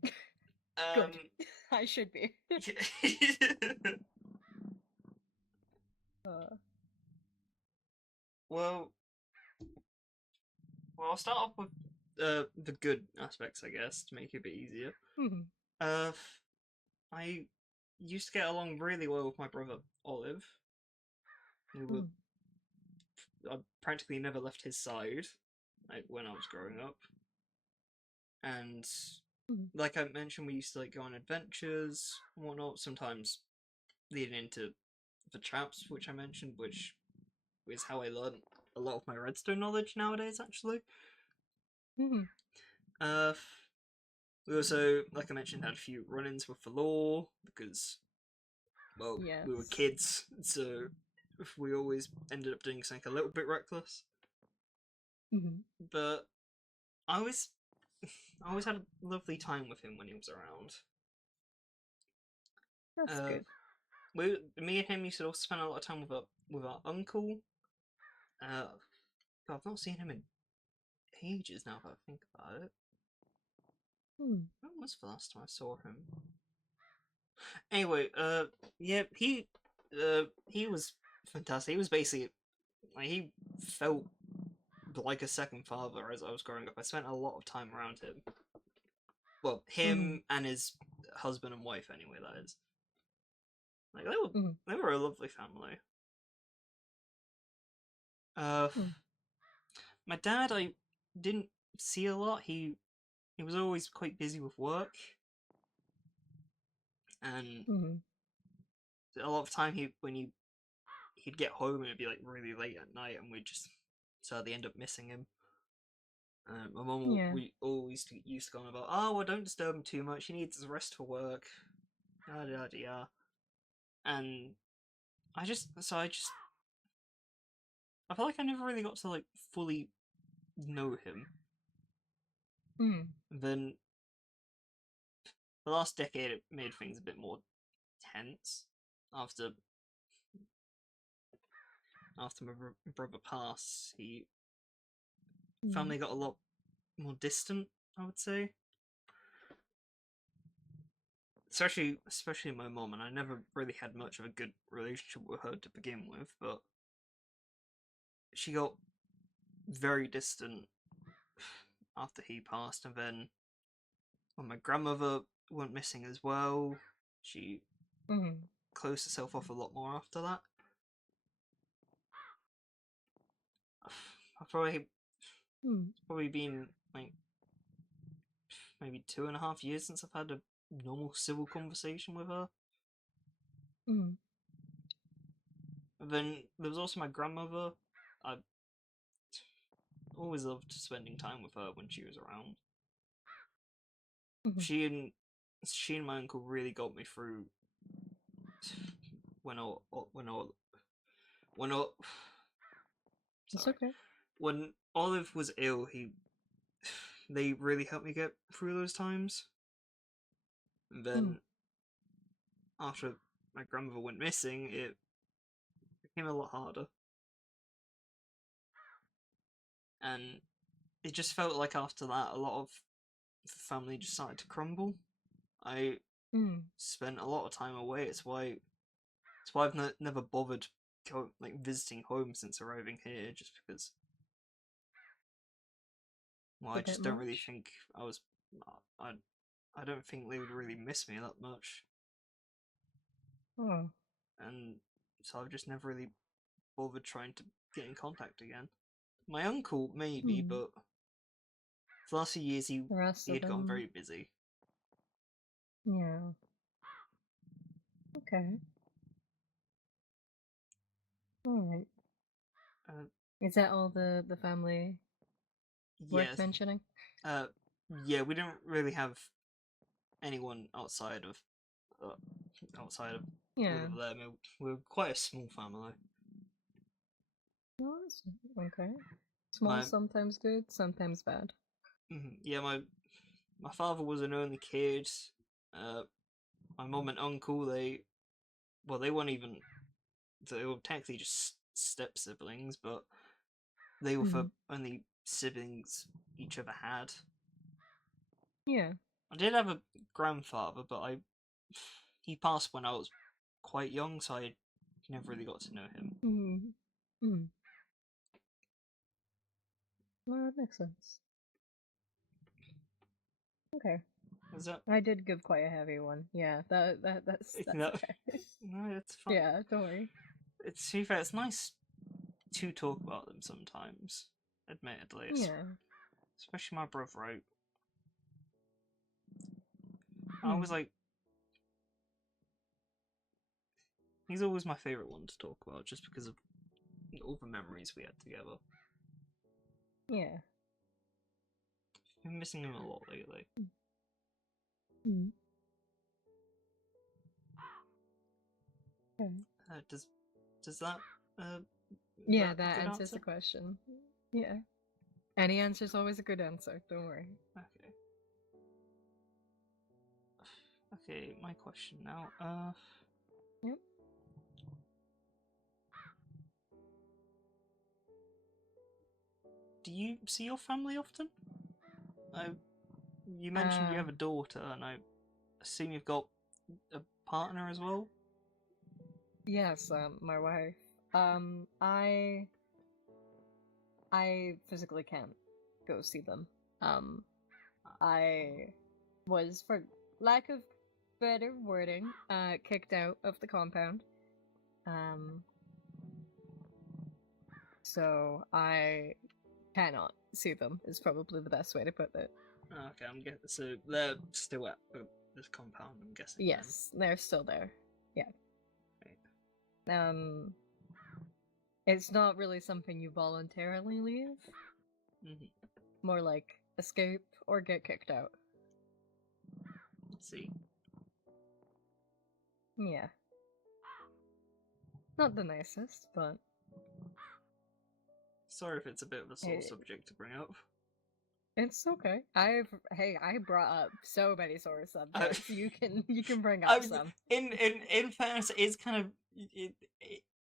Good. I should be. Well, I'll start off with the good aspects, I guess, to make it a bit easier. I used to get along really well with my brother Olive. We were Mm. I practically never left his side, like when I was growing up, and Mm. like I mentioned, we used to like go on adventures and whatnot. Sometimes leading into the traps, which I mentioned, which is how I learned a lot of my redstone knowledge nowadays. Actually, Mm. uh, we also, like I mentioned, had a few run-ins with the law because, well, we were Yes. kids, so we always ended up doing something a little bit reckless. Mm. But I always, I always had a lovely time with him when he was around. That's Uh, good. me and him used to also spend a lot of time with our uncle. Uh, I've not seen him in ages now. That I think about it. Mm. When was the last time I saw him? Anyway, yeah, he was fantastic. He was basically like he felt like a second father as I was growing up. I spent a lot of time around him. Well, Mm. him and his husband and wife, anyway. That is like Mm. they were a lovely family. Uh, Mm. my dad, I didn't see a lot. He was always quite busy with work, and Mm. a lot of time he'd get home and it'd be like really late at night, and we'd just sadly end up missing him. My mum Yeah. we always used to go on about, oh well, don't disturb him too much. He needs his rest for work. Yada yada yada. And I feel like I never really got to like fully know him. Mm. And then the last decade it made things a bit more tense after my brother passed. He Mm. family got a lot more distant, I would say. Especially my mom, and I never really had much of a good relationship with her to begin with, but she got very distant after he passed, and then when my grandmother went missing as well, she Mm. closed herself off a lot more after that. I've Mm. probably been like maybe 2.5 years since I've had a normal civil conversation with her. Mm. And then there was also my grandmother. I always loved spending time with her when she was around. Mm. She and she and my uncle really got me through when I when I when I It's sorry okay. when Olive was ill. They really helped me get through those times. And Mm. then after my grandmother went missing, it became a lot harder. And it just felt like after that, a lot of the family just started to crumble. I Mm. spent a lot of time away. It's why I've never bothered visiting home since arriving here, just because. Well, It's a I bit just don't really much. think I was. I I don't think they would really miss me that much, Oh. and so I've just never really bothered trying to get in contact again. My uncle maybe, Mm. but for the last few years The rest he of had gotten them. very busy. Yeah. Okay. All right. Uh, Is that all the family worth yes, mentioning? uh, yeah, we don't really have anyone uh, outside of all Yeah. of them. We're quite a small family. No, okay. Small, My sometimes good, sometimes bad. yeah, my father was an only kid. Uh, my mom and uncle they weren't even they were technically just step siblings, but they were the Mm. only siblings each other had. Yeah. I did have a grandfather, but I he passed when I was quite young, so I never really got to know him. Mm. Mm. No, that makes sense. Okay. Is that? I did give quite a heavy one. Yeah, that's No, okay. no, it's fine. Yeah, don't worry. It's, to be fair, it's nice to talk about them sometimes. Admittedly, Yeah. especially my brother. I Hmm. was like, he's always my favorite one to talk about, just because of all the memories we had together. Yeah. I've been missing him a lot lately. Hmm. Okay. Does that is Yeah, that a that good answers answer? the question. Yeah. Any answer is always a good answer. Don't worry. Okay. Okay, my question now. Yep. Do you see your family often? I You mentioned you Uh, have a daughter, and I assume you've got a partner as well. yes, my wife. Um, I I physically can't go see them. Um, I was, for lack of better wording, kicked out of the compound. Um, so I cannot see them is probably the best way to put it. Okay, I'm guessing so they're still at this compound. I'm guessing Yes, they're still there. Yeah. then. Right. It's not really something you voluntarily leave. Mm-hmm. More like escape or get kicked out. Let's see. Yeah. Not the nicest, but Sorry if it's a bit of a sore it, subject to bring up. it's okay. I brought up so many sore I, subjects. You can bring I up mean, some. in fairness, it's kind of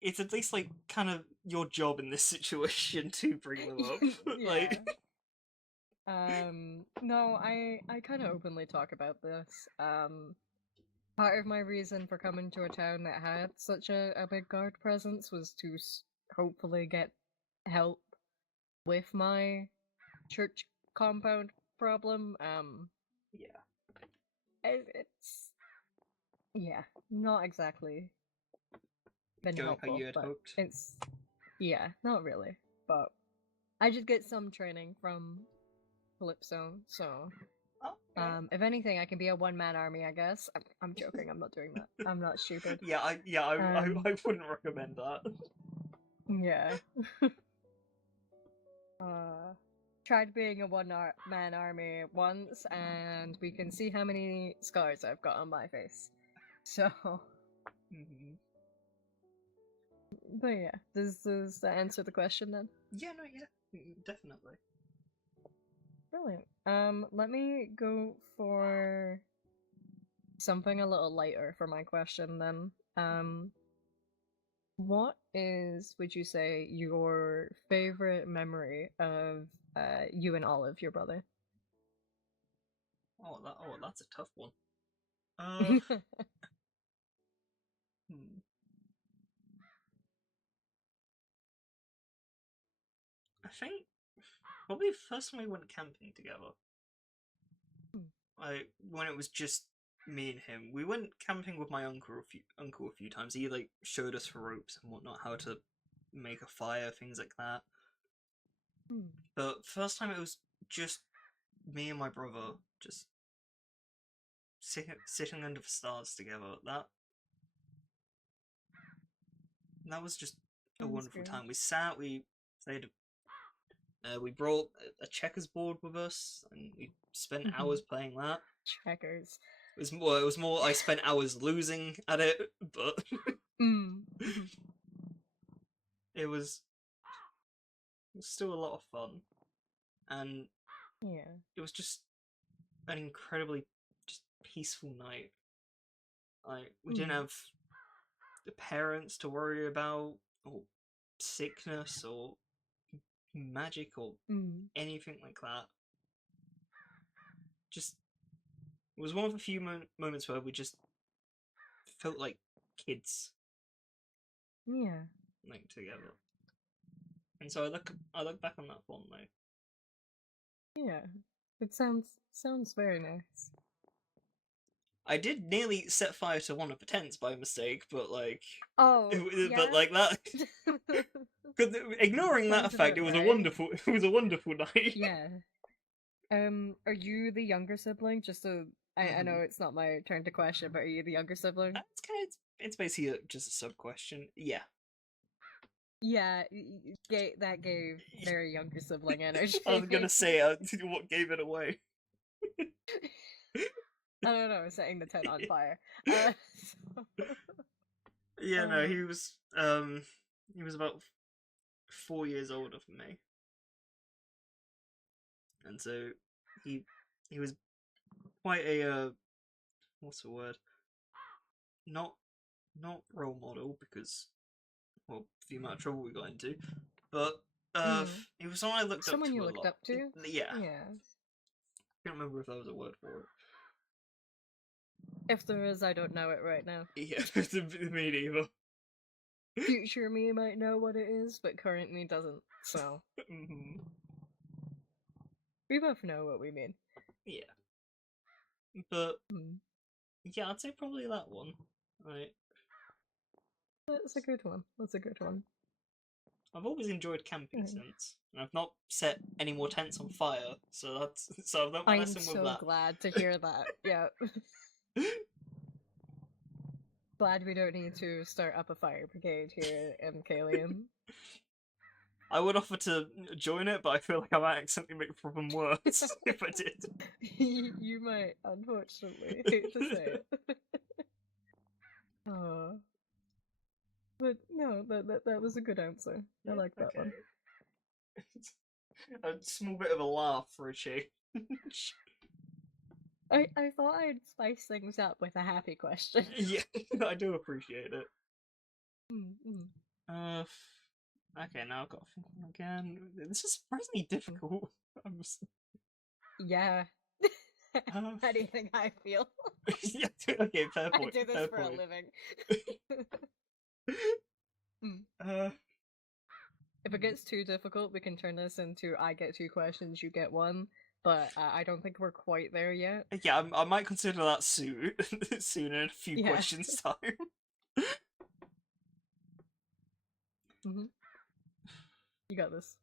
it's at least like kind of your job in this situation to bring them up. Yeah. Like, No, I kind of openly talk about this. Part of my reason for coming to a town that had such a big guard presence was to hopefully get help with my church compound problem. yeah, It's yeah, not exactly been going how you helpful, had but hoped. it's yeah, not really. But I did get some training from Calypso, so Okay. if anything, I can be a one-man army. I guess I'm joking. I'm not doing that. I'm not stupid. I Um, wouldn't recommend that. yeah. uh, Tried being a one-man army once, and we can see how many scars I've got on my face. So, Mm-hmm. but yeah, does that answer the question then? Yeah, no, yeah, definitely. Brilliant. Let me go for something a little lighter for my question then. What is, would you say, your favorite memory of you and Olive, your brother? That's a tough one. Uh, hmm. I think probably the first time we went camping together. When it was just me and him. We went camping with my uncle a few times. He like showed us ropes and whatnot, how to make a fire, things like that. Hmm. But first time it was just me and my brother, just sitting under the stars together. That was just a Sounds wonderful good. time. We played. We brought a checkers board with us, and we spent hours playing that. Checkers. It was more. I spent hours losing at it, but Mm. it was still a lot of fun, and Yeah. it was just an incredibly just peaceful night. Like we didn't Mm. have the parents to worry about, or sickness, or magic, or Mm. anything like that. Just it was one of the few moments where we just felt like kids, Yeah. like together. And so I look back on that fondly. Yeah. It sounds very nice. I did nearly set fire to one of the tents by mistake, but like, Oh, yeah. but like that. Ignoring that Sounds fact, about right. it was a wonderful night. Yeah. Are you the younger sibling? Just so I know it's not my turn to question, but are you the younger sibling? It's kind of it's basically just a sub question. Yeah. Yeah, that gave very younger sibling energy. I was gonna say what gave it away. I don't know, setting the tent on fire. So, Yeah, no, uh, he was about 4 years older than me, and so he he was quite a what's the word? Not not role model because well the amount of trouble we got into, but mm, he was someone I looked up someone to you a looked lot. up to? Yeah, I Yeah. can't remember if that was a word for it. If there is, I don't know it right now. Yeah, me neither. Future me might know what it is, but current me doesn't. So we both know what we mean. Yeah, but Mm. yeah, I'd say probably that one. Right. That's a good one. That's a good one. I've always enjoyed camping Mm. since, and I've not set any more tents on fire, so I've learnt my I'm lesson with so that. glad to hear that. Yeah. Glad we don't need to start up a fire brigade here in Kalian. I would offer to join it, but I feel like I might accidentally make the problem worse if I did. You might, unfortunately. Hate to say it. Oh. But no, that was a good answer. I Yeah, like that okay. one. A small bit of a laugh for a change. I thought I'd spice things up with a happy question. Yeah, I do appreciate it. Mm. Uh, okay, now I've got to think of one again. This is surprisingly difficult. I'm just, Yeah. uh, How do you think I feel? yeah, okay, fair I point. do this Fair for a point. living. Mm. Uh, If it gets too difficult, we can turn this into I get 2 questions, you get 1. But I don't think we're quite there yet. yeah, I might consider that soon. Soon in a few Yeah. questions time. Mm-hmm. You got this.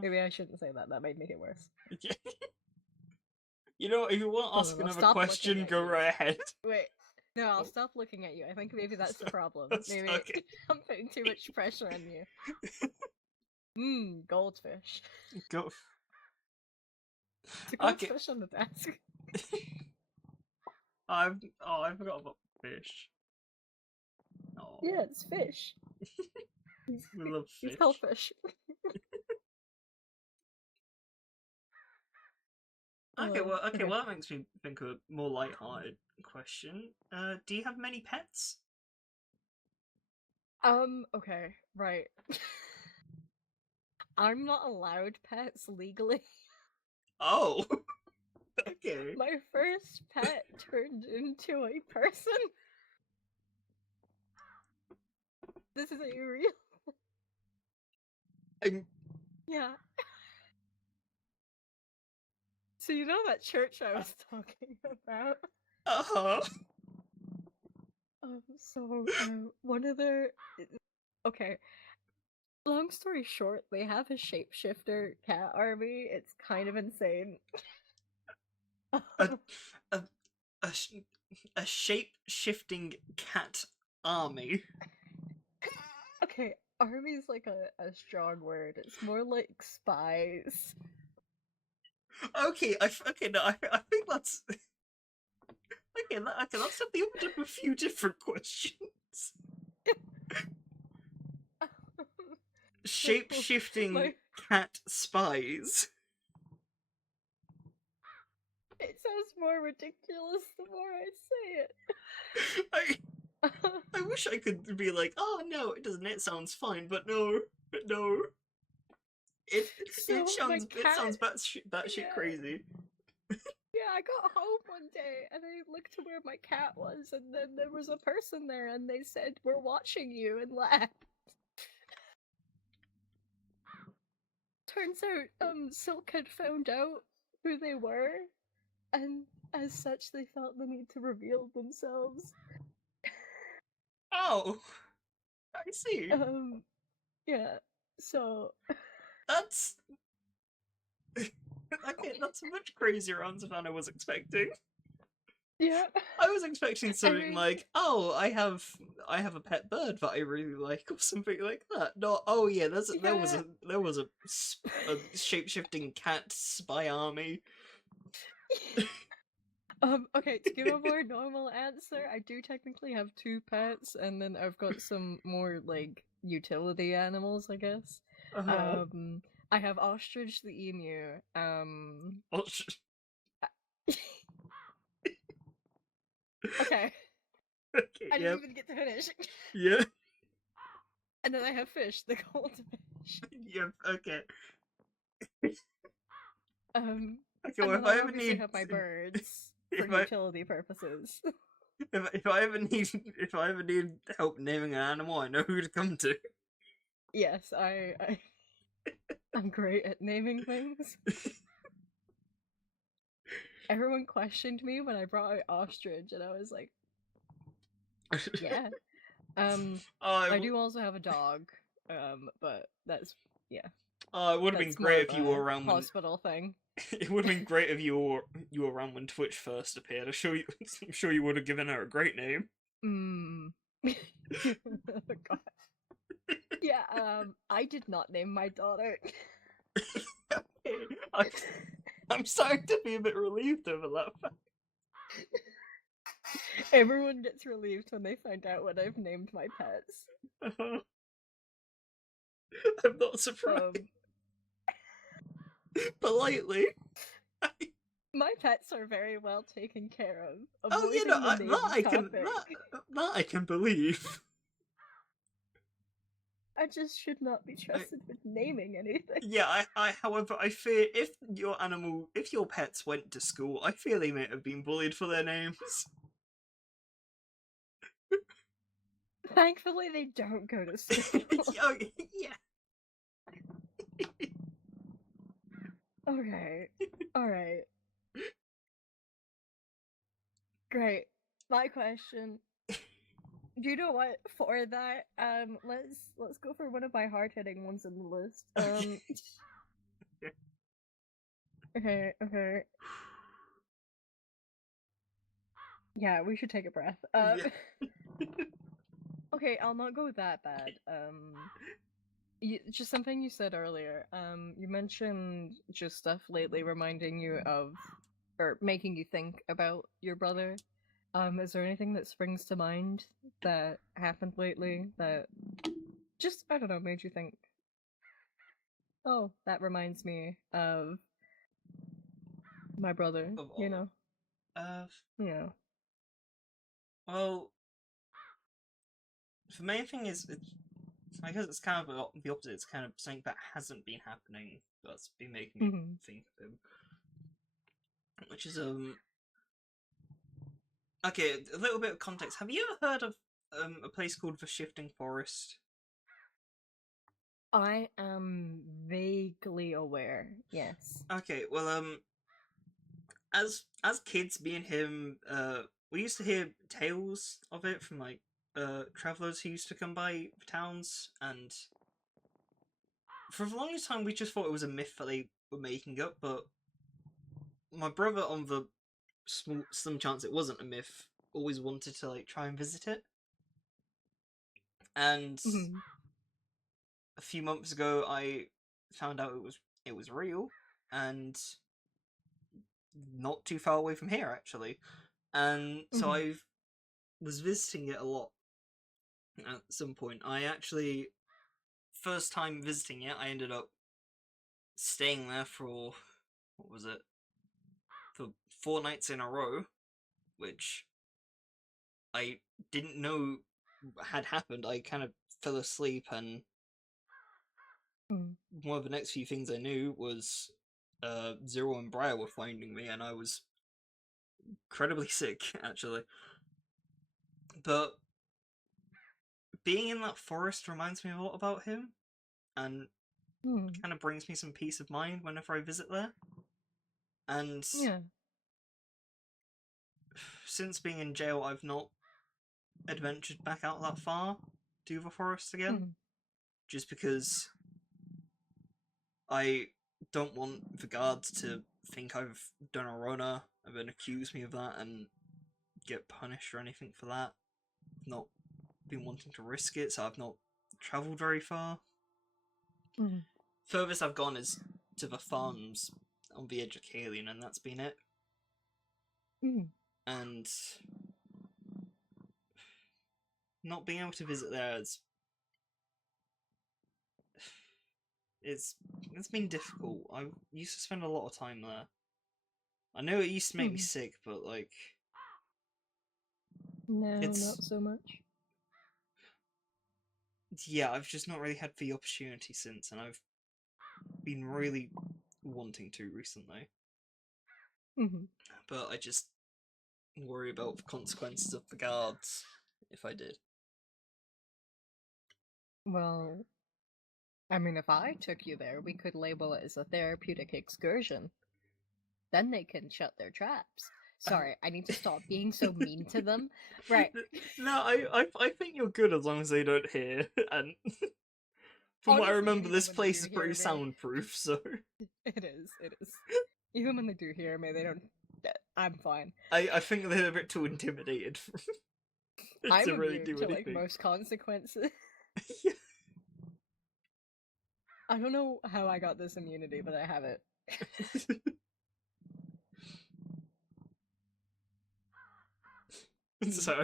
Maybe I shouldn't say that. That might make it worse. Yeah. You know, if you want to Hold ask on, I'll another stop looking question, at go you. right ahead. Wait. No, I'll Oh. stop looking at you. I think maybe that's the problem. Maybe Okay. I'm putting too much pressure on you. Goldfish. Go. It's a Okay. goldfish on the desk. I forgot about fish. Oh, Yeah, it's fish. we love He's fish. called fish. Okay, Okay. well, that makes me think of a more light-hearted question. Do you have many pets? Okay, right. I'm not allowed pets legally. Oh, okay. My first pet turned into a person. This is a real. I'm... Yeah. So you know that church I was talking about? Uh-huh. One of their. Okay. Long story short, they have a shapeshifter cat army. It's kind of insane. A, a, a, a shape-shifting cat army. Okay, army's like a strong word. It's more like spies. Okay, okay, no, I think that's okay. That's at the end of a few different questions. Shape-shifting My cat spies. It sounds more ridiculous the more I say I it. I wish I could be like, oh no, it doesn't. It sounds fine, but no, no. So my It cat, sounds batshit yeah, crazy. yeah. I got home one day and I looked to where my cat was, and then there was a person there, and they said, "We're watching you," and laughed. Turns out, Silk had found out who they were, and as such, they felt the need to reveal themselves. Oh, I see. Yeah. So That's okay. That's a much crazier answer than I was expecting. yeah. I was expecting I something mean, like, "Oh, I have a pet bird that I really like," or something like that. Not, "Oh yeah, yeah. there was a shape shifting cat spy army." Okay, to give a more normal answer, I do technically have two pets, and then I've got some more like utility animals, I guess. Uh-huh. Um, I have ostrich the emu. Oh, Okay, okay, I didn't yep, even get to finish. yeah, And then I have fish, the goldfish. yep, okay. Okay, And well, then if I I ever obviously need, have my birds for if I utility purposes. if I ever need if I ever need help naming an animal, I know who to come to. Yes, I'm great at naming things. Everyone questioned me when I brought out ostrich, and I was like, yeah. I Oh, do also have a dog, but that's yeah, it would have been that's more great of if you were a around when hospital thing. it would have been great if you were around when Twitch first appeared. I'm sure you would have given her a great name. Mm. God. Yeah, I did not name my daughter. I, I'm starting to be a bit relieved over that fact. Everyone gets relieved when they find out what I've named my pets. I'm not surprised. Um, Politely. my pets are very well taken care of. Oh, you know, Avoiding the name topic. that I can believe. I just should not be I, trusted with naming anything. yeah, however, I fear if your pets went to school, I fear they may have been bullied for their names. Thankfully, they don't go to school. Oh, yeah. Okay. Alright. Great. My question. You know what? For that, let's go for one of my hard hitting ones in the list. Okay. Okay. Yeah, we should take a breath. Yeah. Okay, I'll not go that bad. Just something you said earlier. You mentioned just stuff lately reminding you of, or making you think about your brother. Is there anything that springs to mind that happened lately that just, I don't know, made you think, oh, that reminds me of my brother, Of you Olive. know? Uh, You know. well, the main thing is, I guess it's kind of the opposite. It's kind of something that hasn't been happening that's been making me Mm-hmm. think of him, which is okay. A little bit of context. Have you ever heard of a place called the Shifting Forest? I am vaguely aware, yes. Okay, well, as kids, me and him, we used to hear tales of it from like travelers who used to come by towns, and for the longest time we just thought it was a myth that they were making up. But my brother, on the small some chance it wasn't a myth, always wanted to like try and visit it. And Mm-hmm. a few months ago, I found out it was real, and not too far away from here actually. And so Mm-hmm. I was visiting it a lot at some point. I actually first time visiting it, I ended up staying there for what was it? For 4 nights in a row, which I didn't know had happened. I kind of fell asleep, and Mm-hmm. one of the next few things I knew was Zero and Briar were finding me, and I was incredibly sick, actually. But being in that forest reminds me a lot about him, and Mm-hmm. kind of brings me some peace of mind whenever I visit there. And Yeah. since being in jail, I've not adventured back out that far to the forest again, just because I don't want the guards to think I've done a runner and then accuse me of that and get punished or anything for that. I've not been wanting to risk it, so I've not travelled very far. Furthest I've gone is to the farms on the edge of Kalian, and that's been it. And not being able to visit there it's been difficult. I used to spend a lot of time there. I know it used to make me sick, but like, no, not so much. Yeah, I've just not really had the opportunity since, and I've been really wanting to recently. But I just worry about the consequences of the guards if I did. Well, I mean, if I took you there, we could label it as a therapeutic excursion. Then they can shut their traps. Sorry, I need to stop being so mean to them. Right. No, I think you're good as long as they don't hear. And from what I remember, this place is pretty soundproof, so... It is. Even when they do hear me, they don't... I'm fine. I think they're a bit too intimidated to really do anything. Like, most consequences. Yeah. I don't know how I got this immunity, but I have it. So I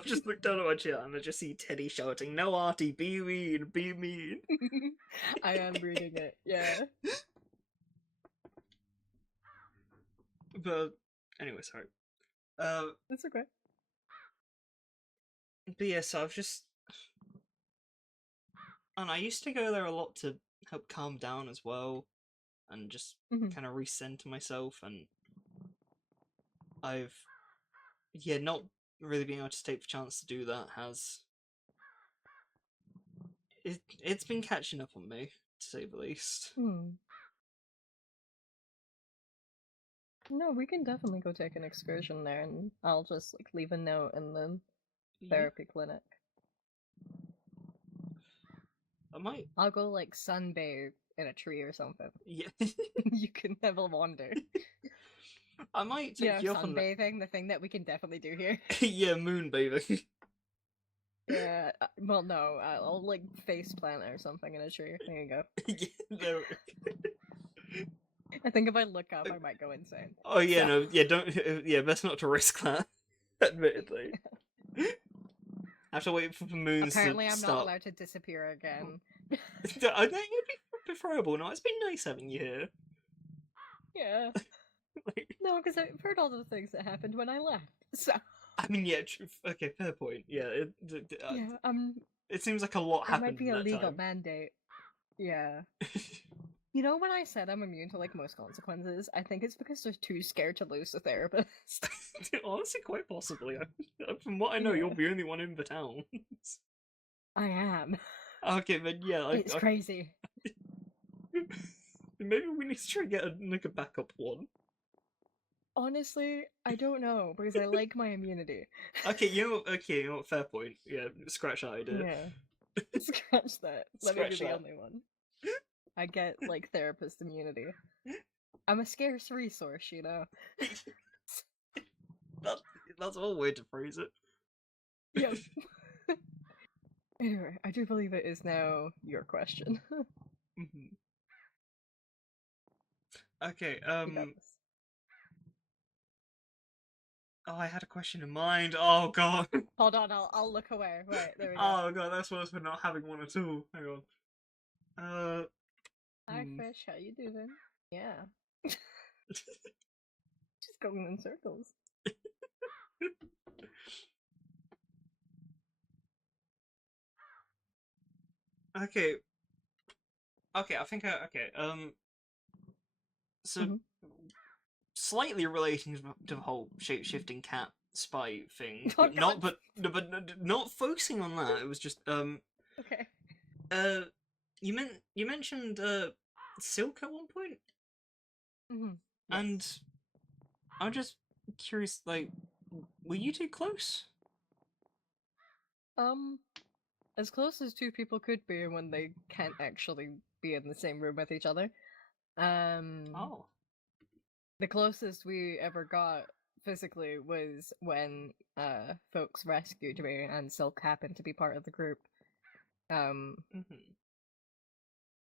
just looked down at my chair and I just see Teddy shouting, "No, Artie, be mean, be mean." I am reading it, yeah. But anyway, sorry. It's okay. But yeah, so I've just... And I used to go there a lot to help calm down as well, and just kind of recenter myself, and I've... Yeah, not really being able to take the chance to do that has... It's been catching up on me, to say the least. No, we can definitely go take an excursion there, and I'll just like leave a note in the therapy clinic. I'll go like sunbathe in a tree or something. Yeah. You can have a wander. I might take you up on that. Sunbathing, the thing that we can definitely do here. Yeah, moonbathing. Yeah, well, no, I'll like face plant or something in a tree. There you go. Yeah, I think if I look up, I might go insane. Oh yeah, so... no, yeah, don't, yeah, best not to risk that. Admittedly, I have to wait for the moons. Apparently, I'm not allowed to disappear again. I think it'd be preferable. No, it's been nice having you here. Yeah. Like... No, because I've heard all the things that happened when I left. So. I mean, yeah, true. Okay, fair point. Yeah, it seems like a lot happened. It might be a legal mandate. Yeah. You know, when I said I'm immune to like most consequences, I think it's because they're too scared to lose a therapist. Honestly, quite possibly. From what I know, you're the only one in the town. I am. Okay, then yeah, it's crazy. Maybe we need to try and get a backup one. Honestly, I don't know, because I like my immunity. Okay, you know what, fair point. Yeah, scratch that idea. Yeah. Scratch that. Let me be the only one. I get, like, therapist immunity. I'm a scarce resource, you know? That's one way to phrase it. Yep. Anyway, I do believe it is now your question. Okay, Oh, I had a question in mind. Oh god. Hold on, I'll look away. Right, there we go. Oh god, that's worse for not having one at all. Hang on. Hi Fish, how you doing? Yeah. Just going in circles. Okay, I think so slightly relating to the whole shape-shifting cat spy thing, but not focusing on that. It was just okay. You mentioned Silk at one point, yes. and I'm just curious, like, were you two close? As close as two people could be when they can't actually be in the same room with each other. Oh. The closest we ever got physically was when folks rescued me and Silk happened to be part of the group.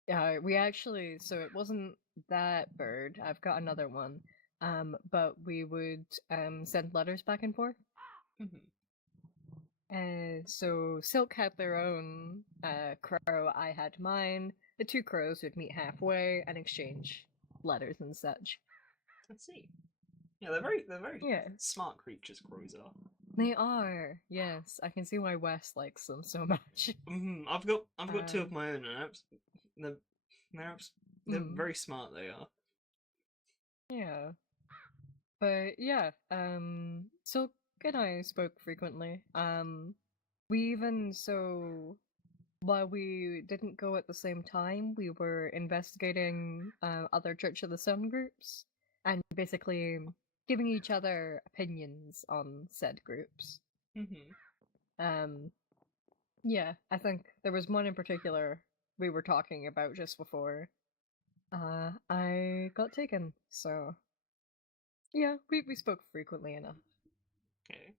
We actually, so it wasn't that bird. I've got another one. But we would send letters back and forth. So Silk had their own crow, I had mine. The two crows would meet halfway and exchange letters and such. Let's see. Yeah, they're very Yeah. smart creatures, crows are. They are, yes. I can see why Wes likes them so much. I've got two of my own, and they're very smart. They are. Yeah. But yeah, Silk and I spoke frequently. We even while we didn't go at the same time, we were investigating other Church of the Sun groups and basically giving each other opinions on said groups. Yeah, I think there was one in particular we were talking about just before I got taken, so yeah, we spoke frequently enough. Okay.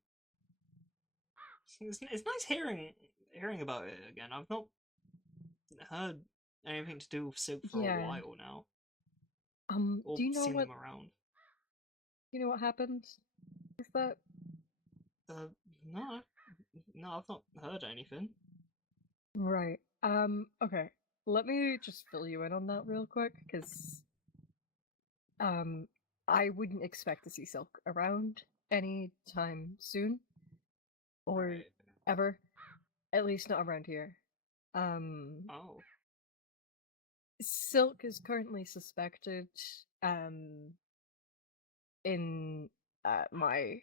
It's nice hearing about it again. I've not heard anything to do with Silk for a while now. Or Do you know seen what? them around. Do you know what happened with that? No, I've not heard anything. Right. Okay. Let me just fill you in on that real quick, because I wouldn't expect to see Silk around anytime soon. Or ever. At least not around here. Oh. Silk is currently suspected in my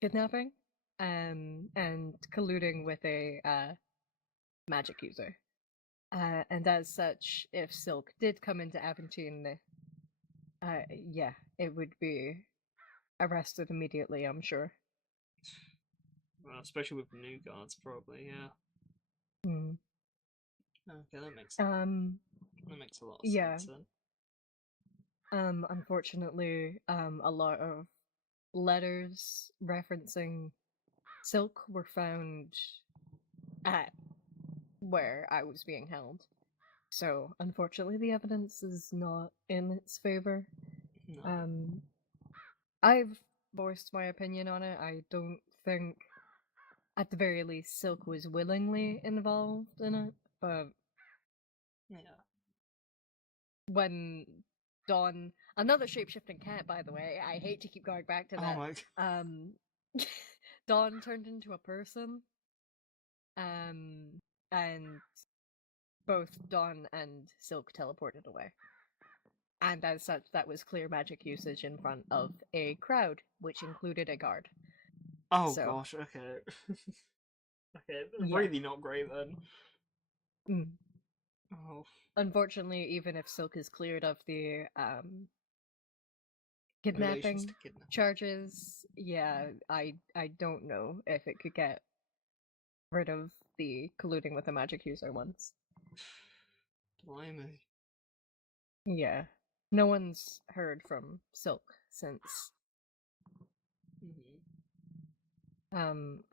kidnapping and colluding with a magic user. And as such, if Silk did come into Aventine, yeah, it would be arrested immediately, I'm sure. Well, especially with the new guards, probably, yeah. Okay, that makes a lot of sense then. Unfortunately, a lot of letters referencing Silk were found at where I was being held. So, unfortunately, the evidence is not in its favor. No. I've voiced my opinion on it. I don't think, at the very least, Silk was willingly involved in it, but yeah. When Dawn, another shapeshifting cat, by the way, I hate to keep going back to that. Oh my. Dawn turned into a person, and both Dawn and Silk teleported away. And as such, that was clear magic usage in front of a crowd, which included a guard. Oh gosh, okay. Okay, really not great then. Oh. Unfortunately, even if Silk is cleared of the kidnapping charges, yeah, I don't know if it could get rid of the colluding with a magic user ones. Blimey. Yeah. No one's heard from Silk since.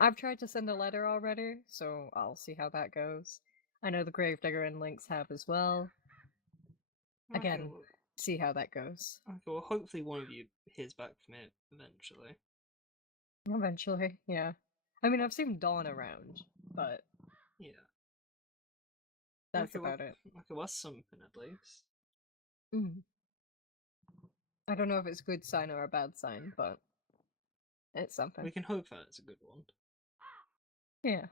I've tried to send a letter already, so I'll see how that goes. I know the Gravedigger and Lynx have as well. Again, see how that goes. Okay, well, hopefully one of you hears back from it eventually. Eventually, yeah. I mean, I've seen Dawn around, but yeah, that's about it. Okay, well, something at least. I don't know if it's a good sign or a bad sign, but it's something. We can hope that it's a good one. Yeah.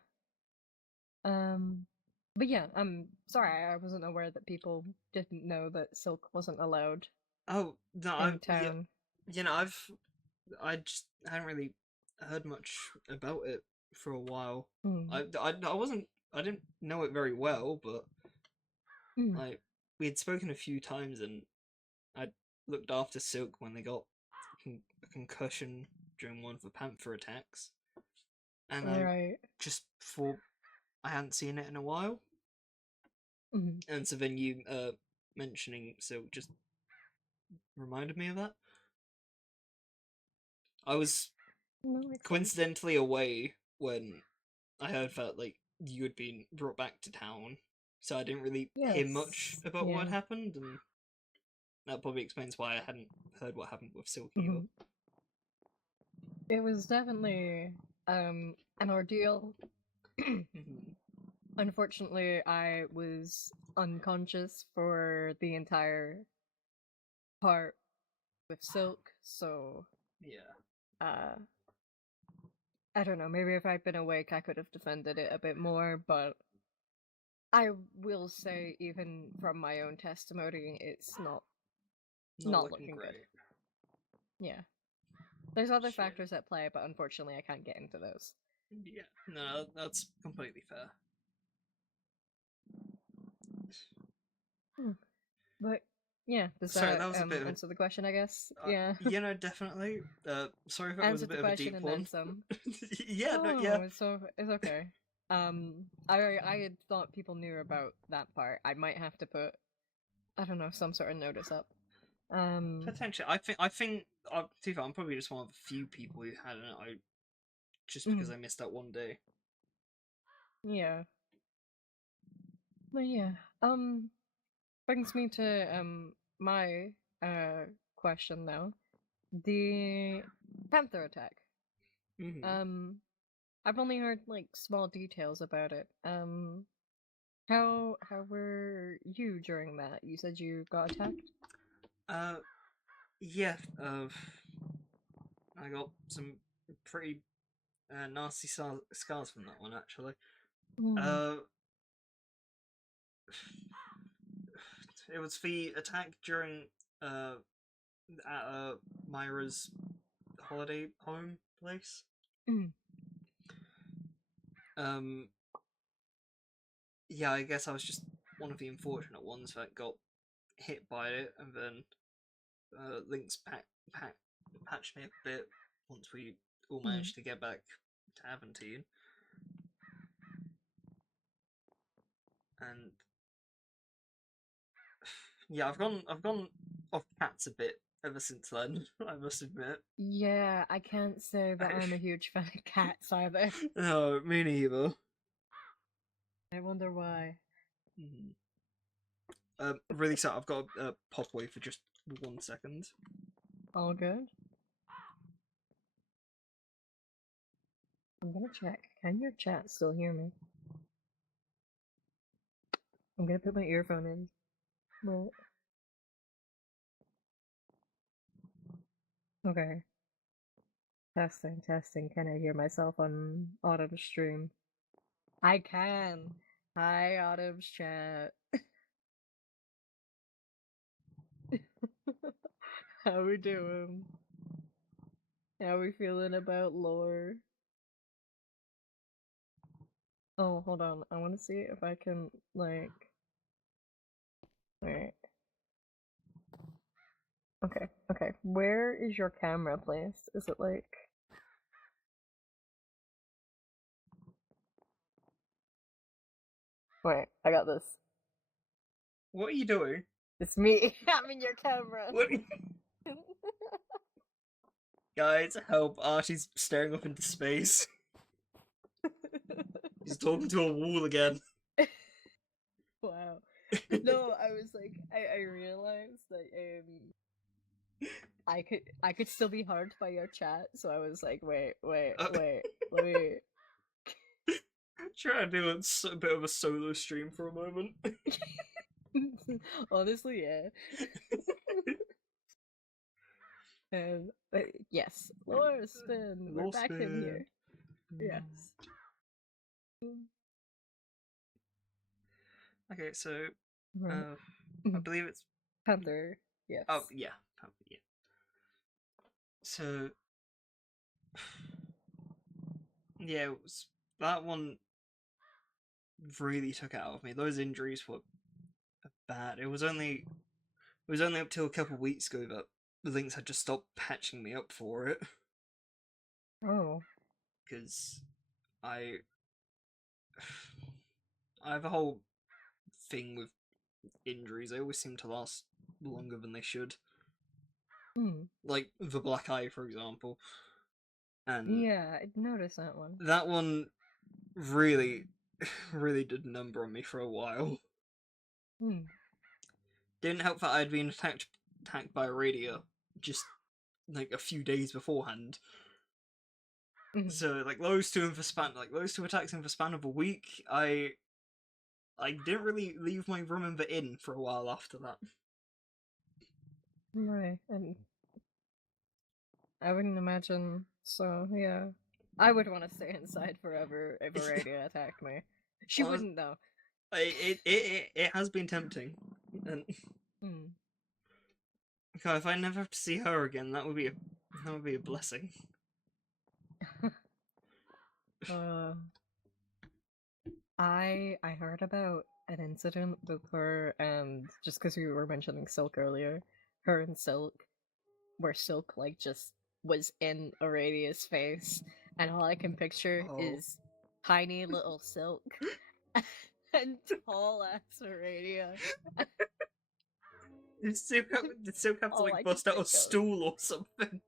But yeah, I'm sorry, I wasn't aware that people didn't know that Silk wasn't allowed. Oh no, in town. I just hadn't really heard much about it for a while. I didn't know it very well, but like we had spoken a few times, and I looked after Silk when they got a concussion during one of the panther attacks, and I Right. just thought I hadn't seen it in a while, Mhm. and so then you mentioning so just reminded me of that. I was No, makes sense. coincidentally away when I heard that like you had been brought back to town, so I didn't really hear much Yes. about what Yeah. had happened, and that probably explains why I hadn't heard what happened with Silk either. Mhm. It was definitely an ordeal. Mhm. Unfortunately, I was unconscious for the entire part with Silk, so Yeah. uh I don't know, maybe if I'd been awake I could have defended it a bit more, but I will say even from my own testimony it's Not not looking looking good. great. Yeah. There's other Shit. factors at play, but unfortunately I can't get into those. Yeah. No, that's completely fair. Hmm. But yeah, does Sorry, that that was a bit of answer the question, I guess? a. Yeah. Definitely. Sorry if it was a Answered the bit of a question deep and then one. some. Yeah, no, yeah. No, it's okay. I had thought people knew about that part. I might have to put, I don't know, some sort of notice up. Potentially, I think Tifa, I'm probably just one of the few people who hadn't. I just because mhm, I missed that one day. yeah, but yeah, brings me to my question now. The Panther attack. Hmm. Um, I've only heard like small details about it. How were you during that? You said you got attacked? Uh, yeah. I got some pretty nasty scars from that one actually. Hmm. Uh, it was the attack during uh at Myra's holiday home place. Mm. Um, yeah, I guess I was just one of the unfortunate ones that got hit by it, and then Link's patched me a bit once we all Mm. managed to get back to Aventine, and yeah, I've gone off cats a bit ever since then. I must admit. Yeah, I can't say that I, I'm a huge fan of cats either. no, me neither. I wonder why. Mhm. Really sorry. I've got to pop away for just 1 second. All good? I'm gonna check. Can your chat still hear me? I'm gonna put my earphone in. Well, okay. Testing, testing. Can I hear myself on Autumn's stream? I can. Hi, Autumn's chat. How we doing? How we feeling about lore? Oh, hold on. I want to see if I can, like... Wait. Okay, okay. Where is your camera placed? Is it, like... Wait, I got this. What are you doing? It's me. I'm in your camera. What, guys? Help! Archie's staring up into space. He's talking to a wall again. Wow. No, I was like, I realized that I could still be harmed by your chat, so I was like, wait, wait, Uh, wait, let me. Trying to do a bit of a solo stream for a moment. Honestly, yeah. Yes, Laura Spin, we're Lost back in spin. here. Yes. Okay, so Right. uh, I believe it's. Panther. Yes. Oh yeah, probably, yeah. So yeah, that one really took it out of me. Those injuries were bad. It was only up till a couple of weeks ago that the Lynx had just stopped patching me up for it. Oh. because I I have a whole thing with injuries. They always seem to last longer than they should. Hmm. Like the black eye, for example, and Yeah, I noticed that one. that one really, really did a number on me for a while. Hmm. Didn't help that I'd been attacked by a radiator just like a few days beforehand. Mhm. So like those two attacks in the span of a week, I didn't really leave my room in the inn for a while after that. Right, and I wouldn't imagine. So yeah, I would want to stay inside forever if a radio attacked me. She Honest- wouldn't though. it has been tempting, and Hmm. God, if I never have to see her again, that would be a blessing. Uh, I heard about an incident with her, and just because we were mentioning Silk earlier, her and Silk, where Silk like just was in Aradia's face, and all I can picture Oh, is tiny little Silk and tall ass Aradia. did Silk have to All I like can bust out a think of. stool or something?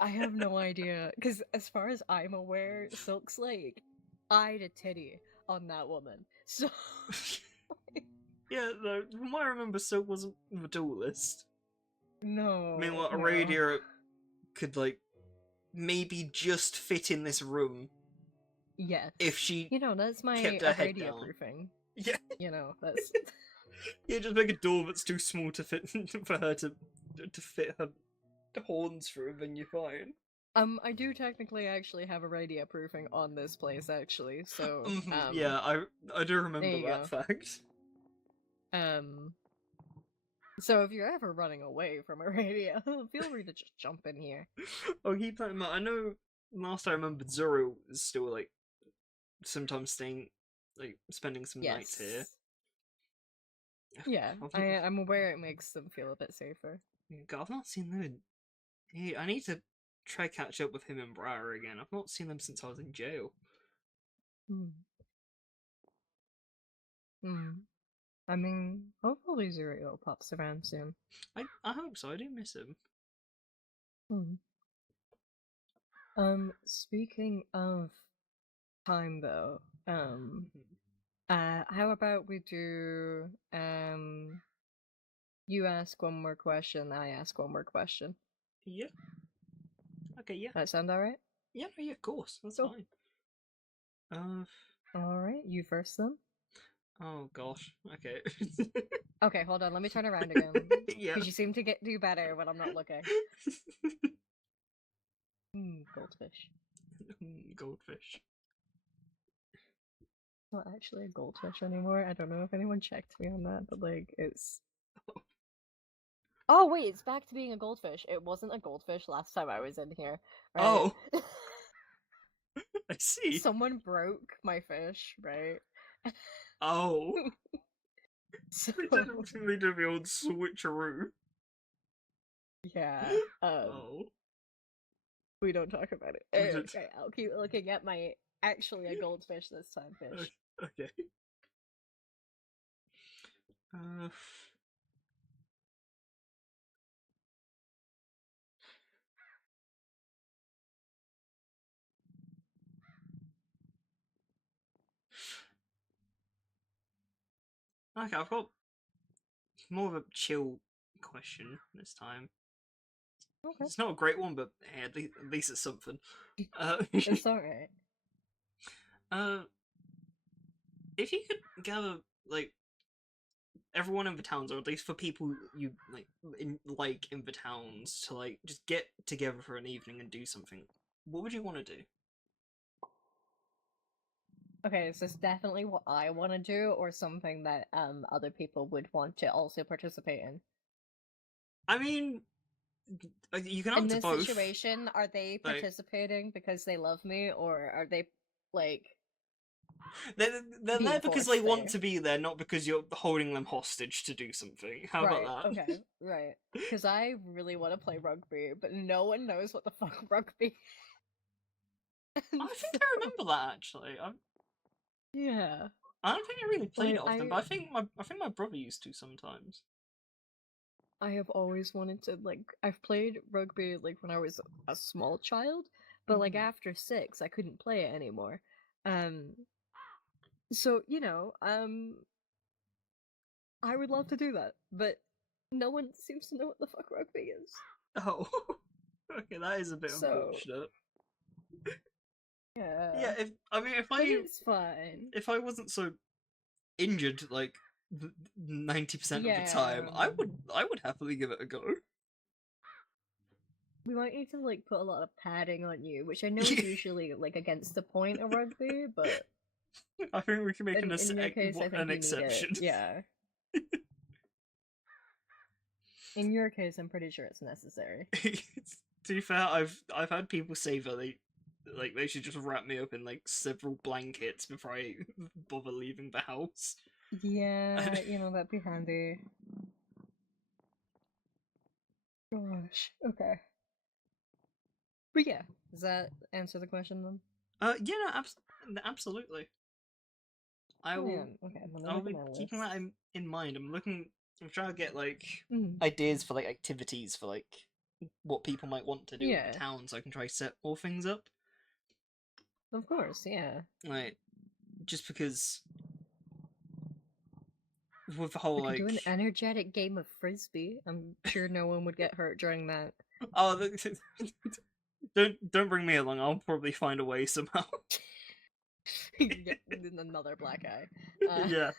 I have no idea, because as far as I'm aware, Silk's like eyed a titty on that woman. So Yeah, no, from what I remember, Silk wasn't the duelist. no, Meanwhile, no. Aradia could like maybe just fit in this room Yes. if she You know, that's my kept her head Aradia down. proofing. Yeah, You know, that's yeah, just make a door that's too small to fit for her to fit her horns through, then you're fine. I do technically actually have Aradia proofing on this place actually, so Yeah, I do there remember you that go. fact. Um so if you're ever running away from Aradia, feel free to just jump in here. Oh, keep that in mind. I know last I remembered, Zoro is still like sometimes spending some nights here. Yes. Yeah, I've not, I'm aware it makes them feel a bit safer. God, I've not seen them. Hey, I need to try catch up with him and Briar again. I've not seen them since I was in jail. Hmm. Hmm. I mean, hopefully Zero pops around soon. I hope so. I do miss him. Hmm. Speaking of time though, how about we do, you ask one more question, I ask one more question. Yeah. Okay. Yeah. That sound alright? Yeah. No, yeah. Of course. That's Cool. fine. Uh. Alright, you first then. Oh gosh. Okay. Okay, hold on, let me turn around again. Yeah. Because you seem to do better when I'm not looking. Goldfish. Goldfish. It's not actually a goldfish anymore. I don't know if anyone checked me on that, but like, it's. Oh, wait, it's back to being a goldfish. It wasn't a goldfish last time I was in here, right? Oh, I see. Someone broke my fish, right? Oh, So, they did the old switcheroo. yeah, Oh. we don't talk about it. We did. Okay, I'll keep looking at my actually a goldfish this time fish. Okay. Uh, okay, I've got more of a chill question this time. Okay, It's not a great one, but hey, at least it's something. it's alright. uh, if you could gather like everyone in the towns, or at least for people you in the towns, to like just get together for an evening and do something, what would you want to do? Okay, is this definitely what I want to do, or something that other people would want to also participate in? I mean, you can In answer this both. situation, are they Like, participating because they love me, or are they like they're being there because they forced want there? to be there, not because you're holding them hostage to do something. How Right, about that? okay, right. Because I really want to play rugby, but no one knows what the fuck rugby is. And I think so, I remember that actually. yeah, I don't think I really played like it often, but I think my brother used to sometimes. I have always wanted to like I've played rugby like when I was a small child, but like Mhm. after 6 I couldn't play it anymore. Um so, I would love to do that, but no one seems to know what the fuck rugby is. Oh, okay, that is a bit So, unfortunate. yeah. Yeah, if But it's fine. I wasn't so injured like 90% of the time, Yeah. I would happily give it a go. We might need to like put a lot of padding on you, which I know is usually like against the point of rugby, but I think we can make in your case I think an you need it. exception. Yeah. In your case I'm pretty sure it's necessary. To be fair, I've had people say that they should just wrap me up in like several blankets before I bother leaving the house. Yeah, that'd be handy. Gosh. Okay. But yeah, does that answer the question then? Yeah, no, absolutely. I will Brilliant. Okay, let me I'll look at be my keeping list. that in mind. I'm trying to get like Mm. ideas for like activities for like what people might want to do in the Yeah, town, so I can try set more things up. of course, yeah. Like just because with the whole We could do like an energetic game of frisbee. I'm sure no one would get hurt during that. oh don't bring me along. I'll probably find a way somehow. Yeah, another black eye. Yeah,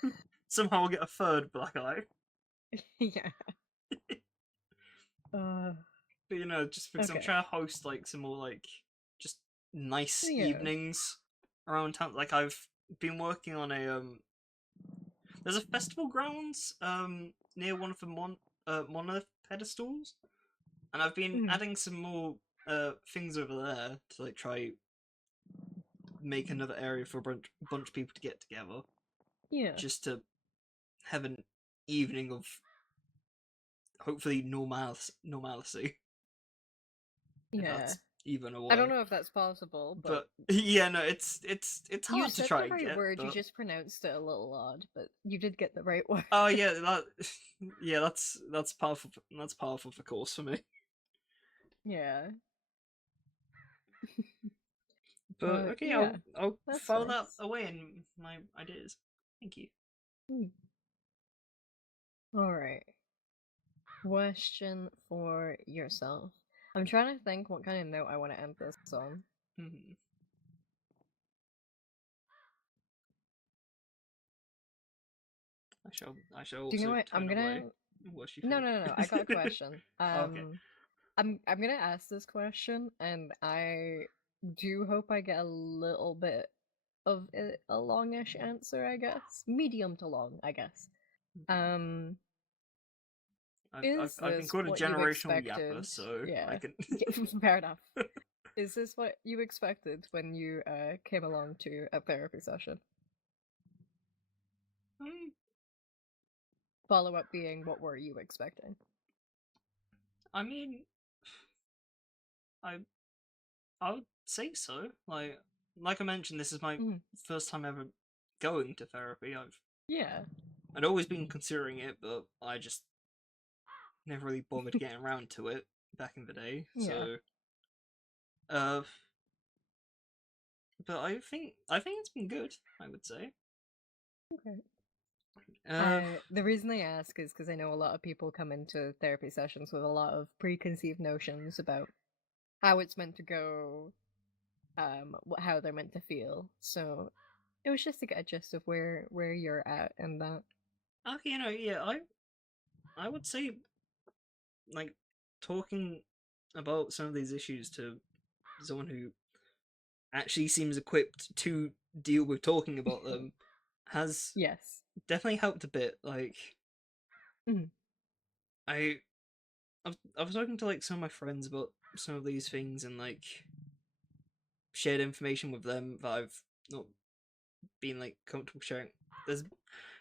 somehow I'll get a third black eye. Yeah. Uh, But just because I'm okay. trying to host like some more like just nice Yeah. evenings around town. Like I've been working on a there's a festival grounds near one of the monolith pedestals, and I've been Mm. adding some more things over there to like try make another area for a bunch of people to get together, Yeah. just to have an evening of hopefully normalcy, if Yeah. that's even a I don't word. know if that's possible, but But yeah, no, it's you hard to said try the and right get. word, you But just pronounced it a little odd, but you did get the right word. oh yeah, that yeah, that's powerful. That's powerful for course for me. Yeah. But okay, Yeah, I'll that's file that nice. away in my ideas. Thank you. Hmm. All right. Question for yourself. I'm trying to think what kind of note I want to end this on. Mhm. I shall Do you know also what? I'm turn away. gonna. What you No, no, no, no. I got a think? question. Okay. I'm gonna ask this question, and I do hope I get a little bit of a longish answer. I guess medium to long. I guess. Mhm. Um, is I've been this called a what you generational yapper, expected? so I Yeah. can. Fair enough. Is this what you expected when you came along to a therapy session? Mm, Follow up being, what were you expecting? I mean, I I would say so. Like I mentioned, this is my Mhm. first time ever going to therapy. Yeah. I'd always been considering it, but I just never really bothered getting around to it back in the day. Yeah. Uh, but I think it's been good. I would say. Okay. Uh, The reason I ask is because I know a lot of people come into therapy sessions with a lot of preconceived notions about how it's meant to go, how they're meant to feel. So it was just to get a gist of where you're at and that. okay, yeah, I would say like talking about some of these issues to someone who actually seems equipped to deal with talking about them has Yes. definitely helped a bit. Like Mhm. I I was talking to like some of my friends about some of these things and like shared information with them that I've not been like comfortable sharing.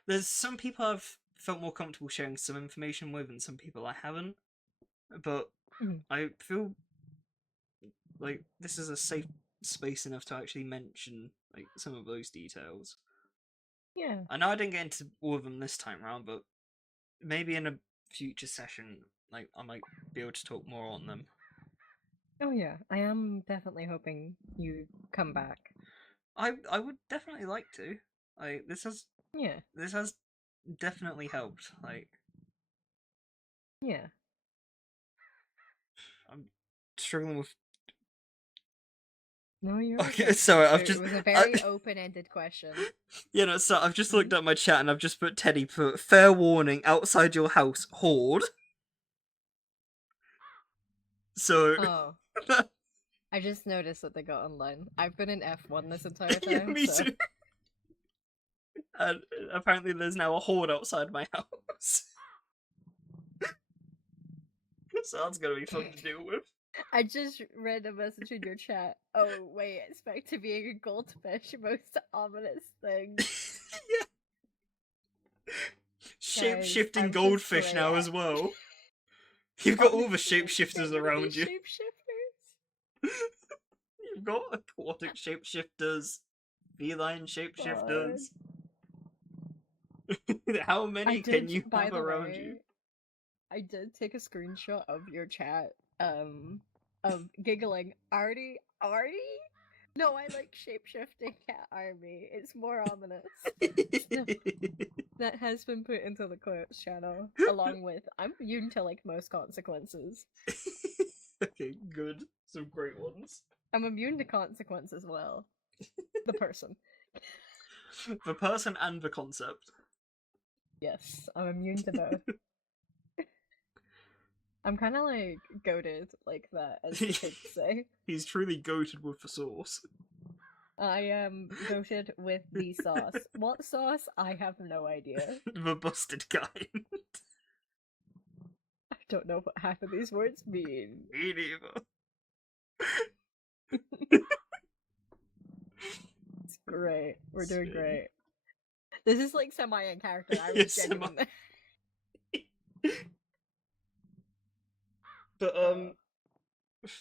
There's some people I've felt more comfortable sharing some information with, and some people I haven't. But Mhm. I feel like this is a safe space enough to actually mention like some of those details. Yeah. I know I didn't get into all of them this time round, but maybe in a future session, like I might be able to talk more on them. Oh yeah, I am definitely hoping you come back. I would definitely like to. Like Yeah. this has definitely helped. Like Yeah. I'm struggling with. No, you're Okay, okay. sorry, I've It just was a very open-ended question. so I've just Mhm. looked at my chat and I've just put Teddy put fair warning outside your house horde. So Oh, I just noticed that they got online. I've been in F1 this entire yeah, time, me so too. And apparently there's now a horde outside my house. So that's gonna be fun to deal with. I just read a message in your chat. Oh wait, it's back to being a goldfish. Most ominous thing. Yeah. Shape Guys, shifting I'm just goldfish great now at as well. You've got all the honestly, shapeshifters so many around you. shapeshifters. You've got aquatic shapeshifters, feline God. shapeshifters. How I many can did, you by have the around you? way, I did take a screenshot of your chat, of giggling. Artie? Artie? No, I like shapeshifting cat army. It's more ominous. So that has been put into the clips channel, along with I'm immune to like most consequences. Okay, good. Some great ones. I'm immune to consequence as well. The person. The person and the concept. Yes, I'm immune to both. I'm kind of like goated like that, as the kids say. He's truly goated with the sauce. I am goated with the sauce. What sauce? I have no idea. The busted kind. I don't know what half of these words mean. Me neither. It's great. We're doing Sweet. great. This is like semi in character. I was Yes, genuinely. But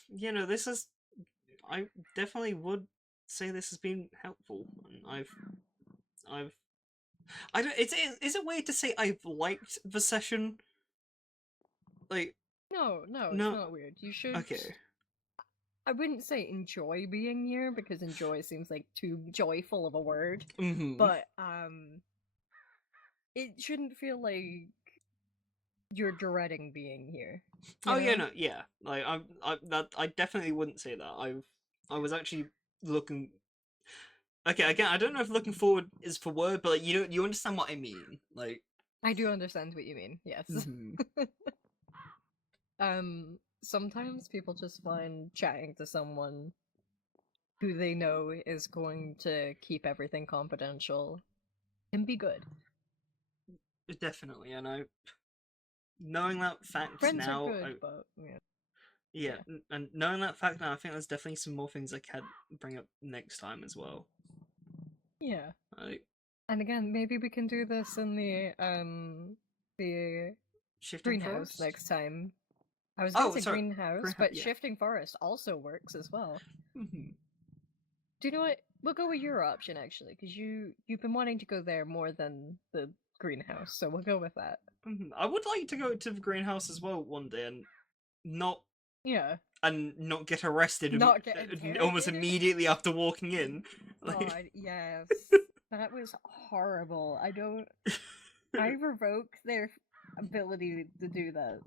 you know, this is. I definitely would say this has been helpful. And I've, I don't. Is it weird to say I've liked the session? Like, No, it's no. not weird. You should. Okay. I wouldn't say enjoy being here because enjoy seems like too joyful of a word. Mm-hmm. But it shouldn't feel like you're dreading being here. You Oh know? yeah, no, yeah. Like I definitely wouldn't say that. I was actually looking. Okay, again, I don't know if looking forward is for word, but like, you understand what I mean. Like, I do understand what you mean. Yes. mm-hmm. Sometimes people just find chatting to someone who they know is going to keep everything confidential can be good. Definitely, and I knowing that fact Friends are now, good, but yeah. yeah, Yeah. and knowing that fact now, I think there's definitely some more things I can bring up next time as well. Yeah. Like And again, maybe we can do this in the shifting greenhouse forest. next time. I was gonna Oh, say sorry, greenhouse, but yeah. shifting forest also works as well. Mm-hmm. Do you know what? We'll go with your option actually, because you've been wanting to go there more than the greenhouse, so we'll go with that. Mm-hmm. I would like to go to the greenhouse as well one day and not Yeah. not get arrested Not get almost interrogated. immediately after walking in. Like, God, yes. That was horrible. I revoke their ability to do that.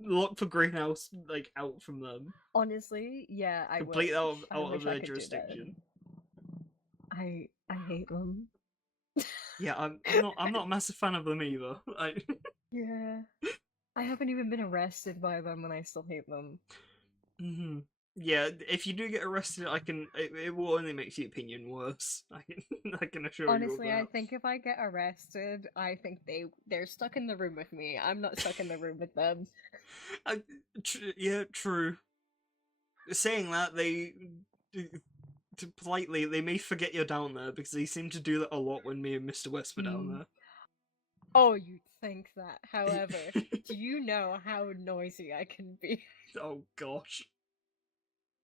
lock the greenhouse like out from them, Honestly, yeah, I complete wish. I out of wish I their could do that. jurisdiction. I hate them. Yeah, I'm not a massive fan of them either. Yeah. I haven't even been arrested by them and I still hate them. Mm-hmm. Yeah, if you do get arrested, I can. It will only make the opinion worse. I can I can assure you of Honestly, I that. think if I get arrested, I think they're stuck in the room with me. I'm not stuck in the room with them. Yeah, true. Saying that, politely, they may forget you're down there because they seem to do that a lot when me and Mr. West were down Oh, you'd think that. However, there. do you know how noisy I can be? Oh gosh.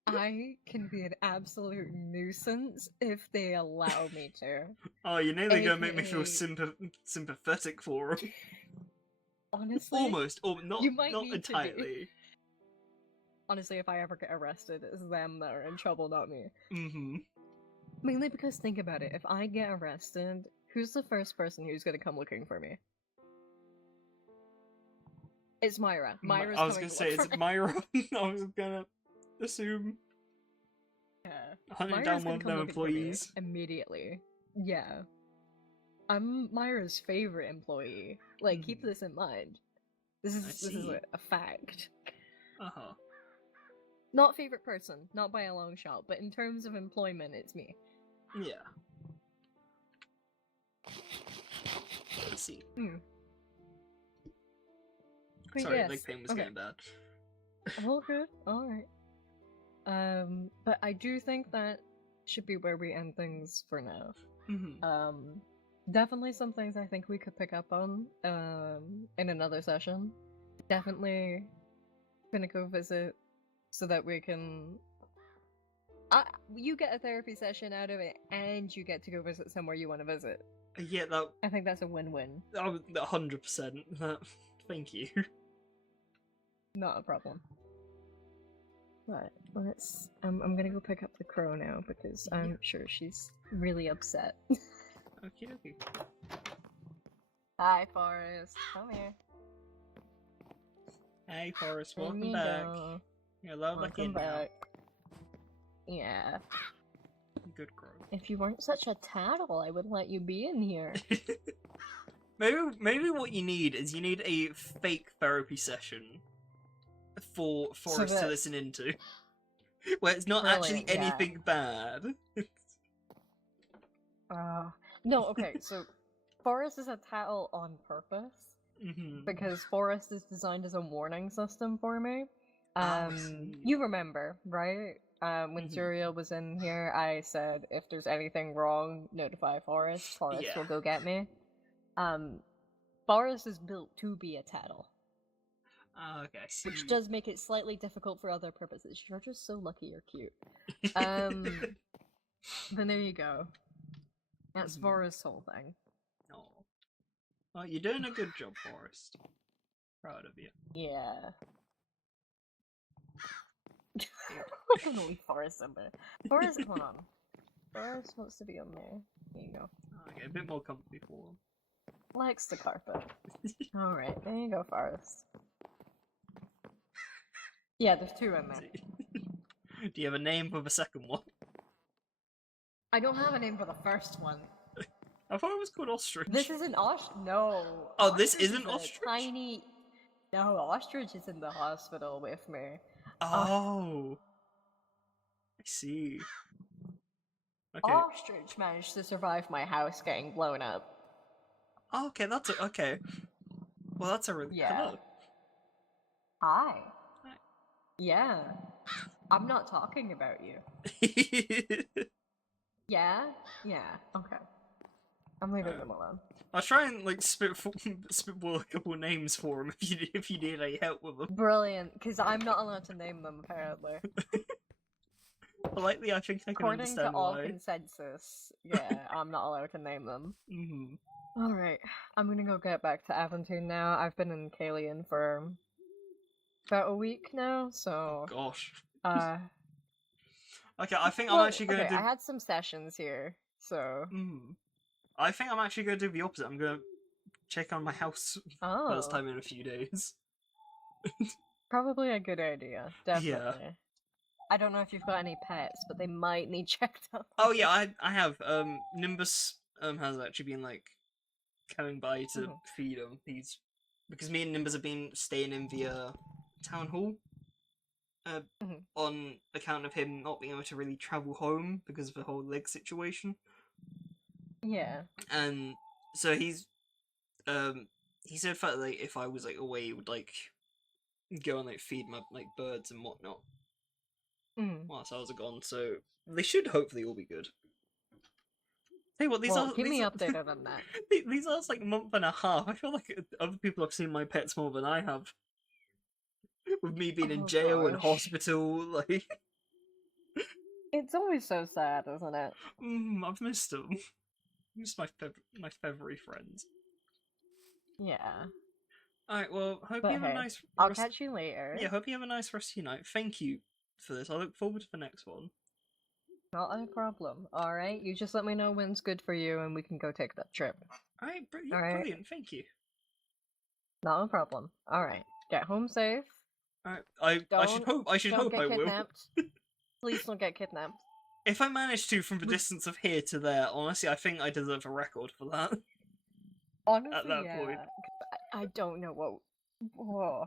I can be an absolute nuisance if they allow me to. Oh, you're nearly gonna make me feel AKA sympathetic for him. Honestly, Almost, or not, you might not need to be. entirely. Honestly, if I ever get arrested, it's them that are in trouble, not me. Mm-hmm. Mainly because think about it, if I get arrested, who's the first person who's gonna come looking for me? It's Myra. Myra's I was coming gonna to say, look is for it me. Myra? I was gonna assume Yeah. hunting Myra's down one gonna of come them looking for me employees. immediately. Yeah. I'm Myra's favorite employee. Like, keep this in mind. This I is see. a fact. Uh-huh. Not favorite person, not by a long shot, but in terms of employment, it's me. Yeah. I see. Sorry, Yes. leg pain was Okay. getting bad. All good. All right. But I do think that should be where we end things for now. Mm-hmm. Definitely some things I think we could pick up on in another session. Definitely gonna go visit so that we can. You get a therapy session out of it, and you get to go visit somewhere you want to visit. Yeah, that. I think that's a win-win. 100%. Thank you. Not a problem. But let's. I'm gonna go pick up the crow now because I'm sure she's really upset. Okay. Hi, Forrest. Come here. Hey, Forrest, There welcome you back. go. You're allowed back in back. Yeah. now. Good crow. If you weren't such a tattle, I would let you be in here. maybe what you need is you need a fake therapy session for Forrest to listen into. Where it's not actually anything bad. No, okay, so Forrest is a tattle on purpose. Because Forrest is designed as a warning system for me. You remember, right? When Zuriel was in here, I said if there's anything wrong, notify Forrest. Forrest will go get me. Forrest is built to be a tattle. Okay, I see. Which does make it slightly difficult for other purposes. You're just so lucky you're cute. Then there you go. That's Forrest's whole thing. Oh. Well, you're doing a good job, Forrest. Proud of you. Yeah. I'm gonna leave Forrest in there. Forrest, come on. Forrest wants to be on there. There you go. Okay, a bit more comfy for him. Likes the carpet. Alright, there you go, Forrest. Yeah, there's two in there. Do you have a name for the second one? I don't have a name for the first one. I thought it was called Ostrich. This isn't Ostrich. No. Oh, Ostrich this isn't is Ostrich? Tiny. No, Ostrich is in the hospital with me. Oh. I see. Okay. Ostrich managed to survive my house getting blown up. Oh, okay, that's okay. Well, that's a really hello. Hi. Yeah. I'm not talking about you. Yeah? Yeah. Okay. I'm leaving them alone. I'll try and like spitball a couple names for him if you need any help with them. Brilliant, because I'm not allowed to name them apparently. Politely, I think I can understand why. According to all consensus, yeah, I'm not allowed to name them. Alright, I'm gonna go get back to Aventine now. I've been in Kalian for about a week now, so... Oh, gosh. Okay, I think I'm actually gonna do... I had some sessions here, so... I think I'm actually gonna do the opposite. I'm gonna check on my house first time in a few days. Probably a good idea, definitely. Yeah. I don't know if you've got any pets, but they might need checked up. Oh yeah, I have. Nimbus has actually been like coming by to feed him. Because me and Nimbus have been staying in the town hall. On account of him not being able to really travel home because of the whole leg situation. Yeah. And so he said that like if I was like away, he would like go and like feed my like birds and whatnot. Whilst I was gone, so they should hopefully all be good. Hey, what keep me updated on that. These last like month and a half, I feel like other people have seen my pets more than I have. With me being in jail and hospital, like. It's always so sad, isn't it? I've missed them. Missed my favourite friends. Yeah. Alright, well, hope But you have a hey, nice I'll rest. catch you later. Yeah, hope you have a nice rest of your night. Thank you for this. I look forward to the next one. Not a problem. Alright, you just let me know when's good for you and we can go take that trip. Alright, yeah, Alright. brilliant, thank you. Not a problem. Alright. Get home safe. Alright, I should hope Don't get I will. kidnapped. Please don't get kidnapped. If I manage to from the distance of here to there, honestly, I think I deserve a record for that. Honestly, At that yeah. point. I don't know what. Whoa.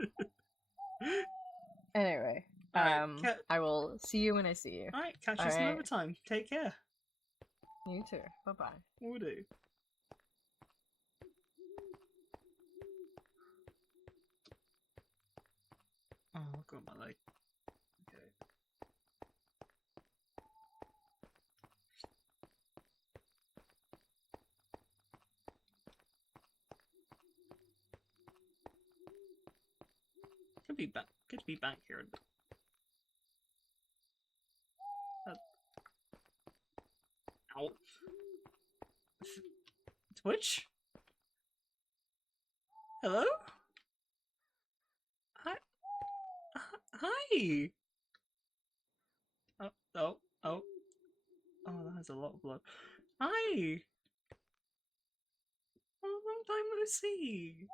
Anyway, Alright, I will see you when I see you. alright, catch you some other time. Take care. You too. Bye bye. Will do. Oh, I've got my leg. Okay. Good to be back here. Ow. Twitch? Hello? Hi. Hi. Oh. Oh, that has a lot of blood. Hi. Oh, long time no see.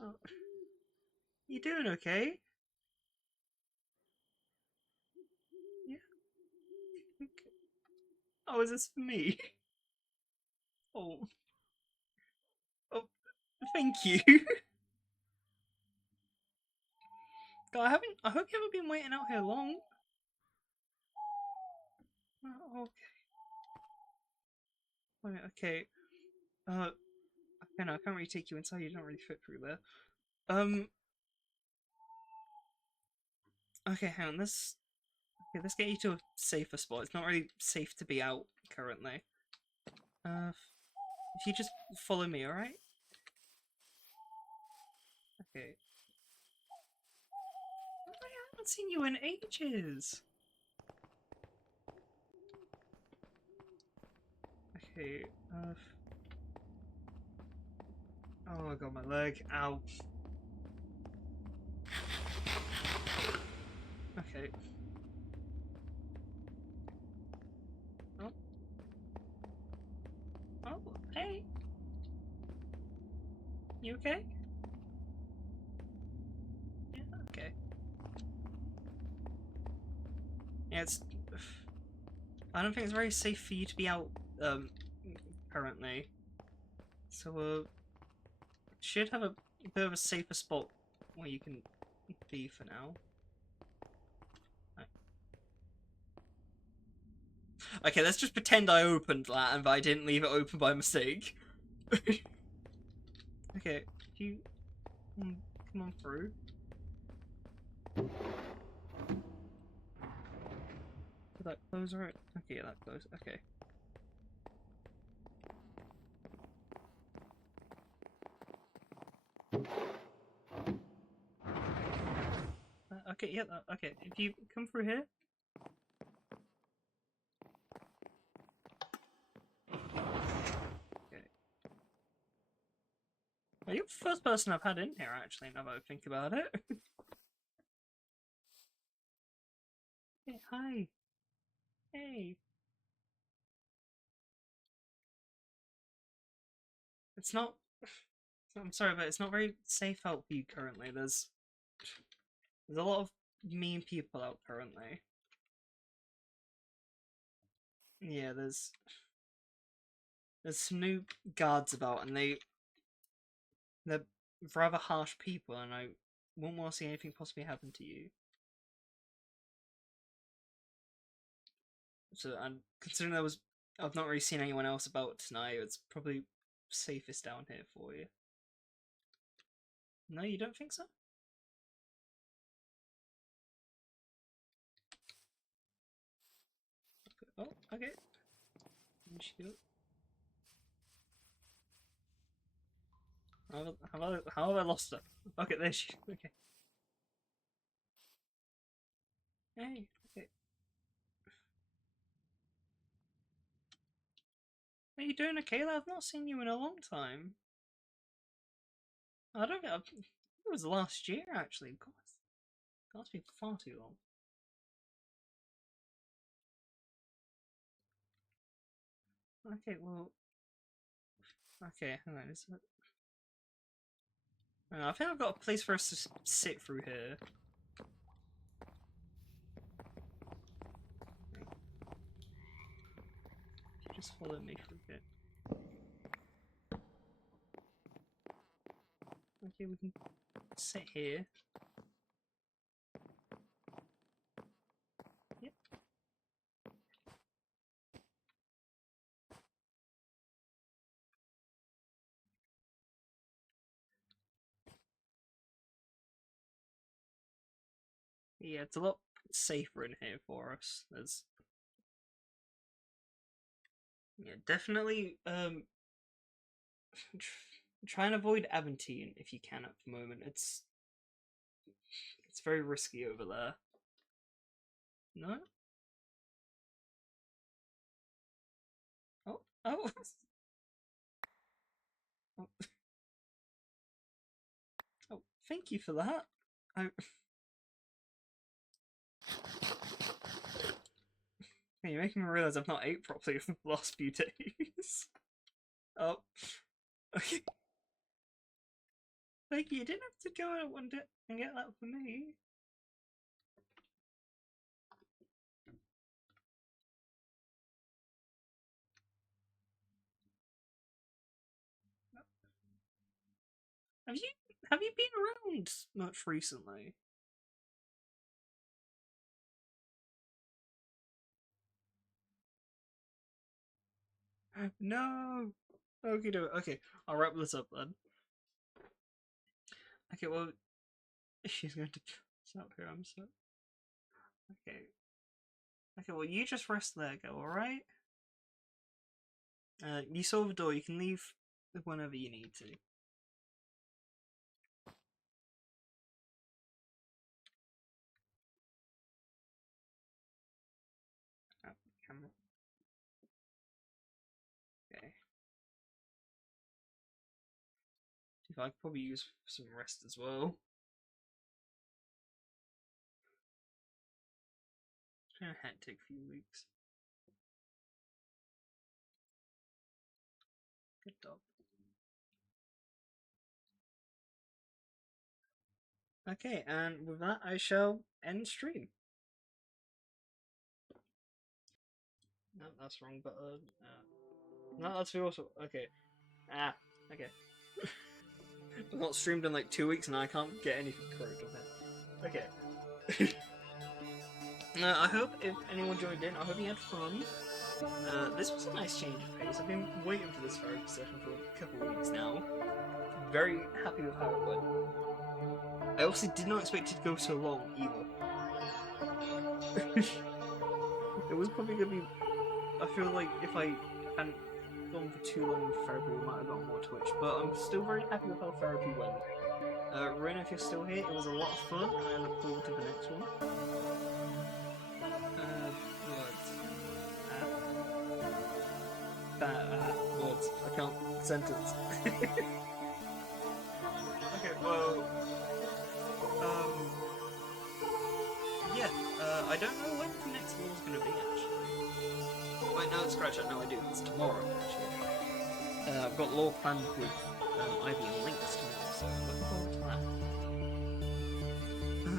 Oh. You doing okay? Yeah. Okay. Oh, is this for me? Oh. Oh, thank you. God, I hope you haven't been waiting out here long. Oh, okay. Wait, okay. Okay, no, I can't really take you inside. You don't really fit through there. Okay, hang on. Let's get you to a safer spot. It's not really safe to be out currently. If you just follow me, alright? Okay. I haven't seen you in ages. Okay, oh, I got my leg. Ow. Okay. Oh. Oh, hey. You okay? Yeah, okay. Yeah, I don't think it's very safe for you to be out, currently. So, should have a bit of a safer spot where you can be for now. Okay, let's just pretend I opened that and I didn't leave it open by mistake. Okay, you come on through. Did that close right? Okay, yeah, that closed. Okay. Okay, yeah, okay. If you come through here. Okay. Well, you're the first person I've had in here, actually, now that I think about it. Hey, hi. Hey. It's not... I'm sorry, but it's not very safe out for you currently. There's a lot of mean people out currently. Yeah, there's some new guards about, and they're rather harsh people, and I won't want to see anything possibly happen to you. So, and considering I've not really seen anyone else about tonight, it's probably safest down here for you. No, you don't think so? Oh, okay. How have I lost her? Okay, there she. Okay. Hey, okay. Are you doing okay? I've not seen you in a long time. I don't know. It was last year, actually. God, that's been far too long. Okay, well. Okay, hang on. I think I've got a place for us to sit through here. Just follow me for a bit. Okay, we can sit here. Yep. Yeah, it's a lot safer in here for us. There's yeah, definitely try and avoid Aventine if you can at the moment. It's very risky over there. No? Oh, oh. Oh, oh, thank you for that. I... You're making me realise I've not ate properly for the last few days. Oh, okay. Thank you. You didn't have to go out and get that for me. Have you have you been around much recently? No. Okay, do it. Okay, I'll wrap this up then. Okay, well, she's going to stop here. I'm so okay. Okay, well, you just rest there, go. All right. You saw the door. You can leave whenever you need to. Oh, camera. Okay. If I could probably use some rest as well. It's been a hectic few weeks. Good dog. Okay, and with that, I shall end stream. No, that's wrong button. No, that's the also. Okay. Ah, okay. I've not streamed in like 2 weeks and I can't get anything correct on it. Okay. I hope if anyone joined in, I hope you had fun. This was a nice change of pace. I've been waiting for this therapy session for a couple of weeks now. Very happy with how it went. I also did not expect it to go so long either. It was probably gonna be. I feel like if I hadn't gone for too long with therapy, we might have got more Twitch. But I'm still very happy with how therapy went. Rae-Anne, if you're still here, it was a lot of fun, and I look forward to the next one. Words. Words. I can't. Sentence. Okay, well, yeah, I don't know when the next one's gonna be, actually. Wait, no, scratch that, no, I do. It's tomorrow, actually. I've got law planned with Ivy and Links tomorrow, so I'm looking forward to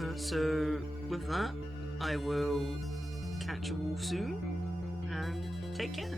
that. So, with that, I will catch you all soon, and take care.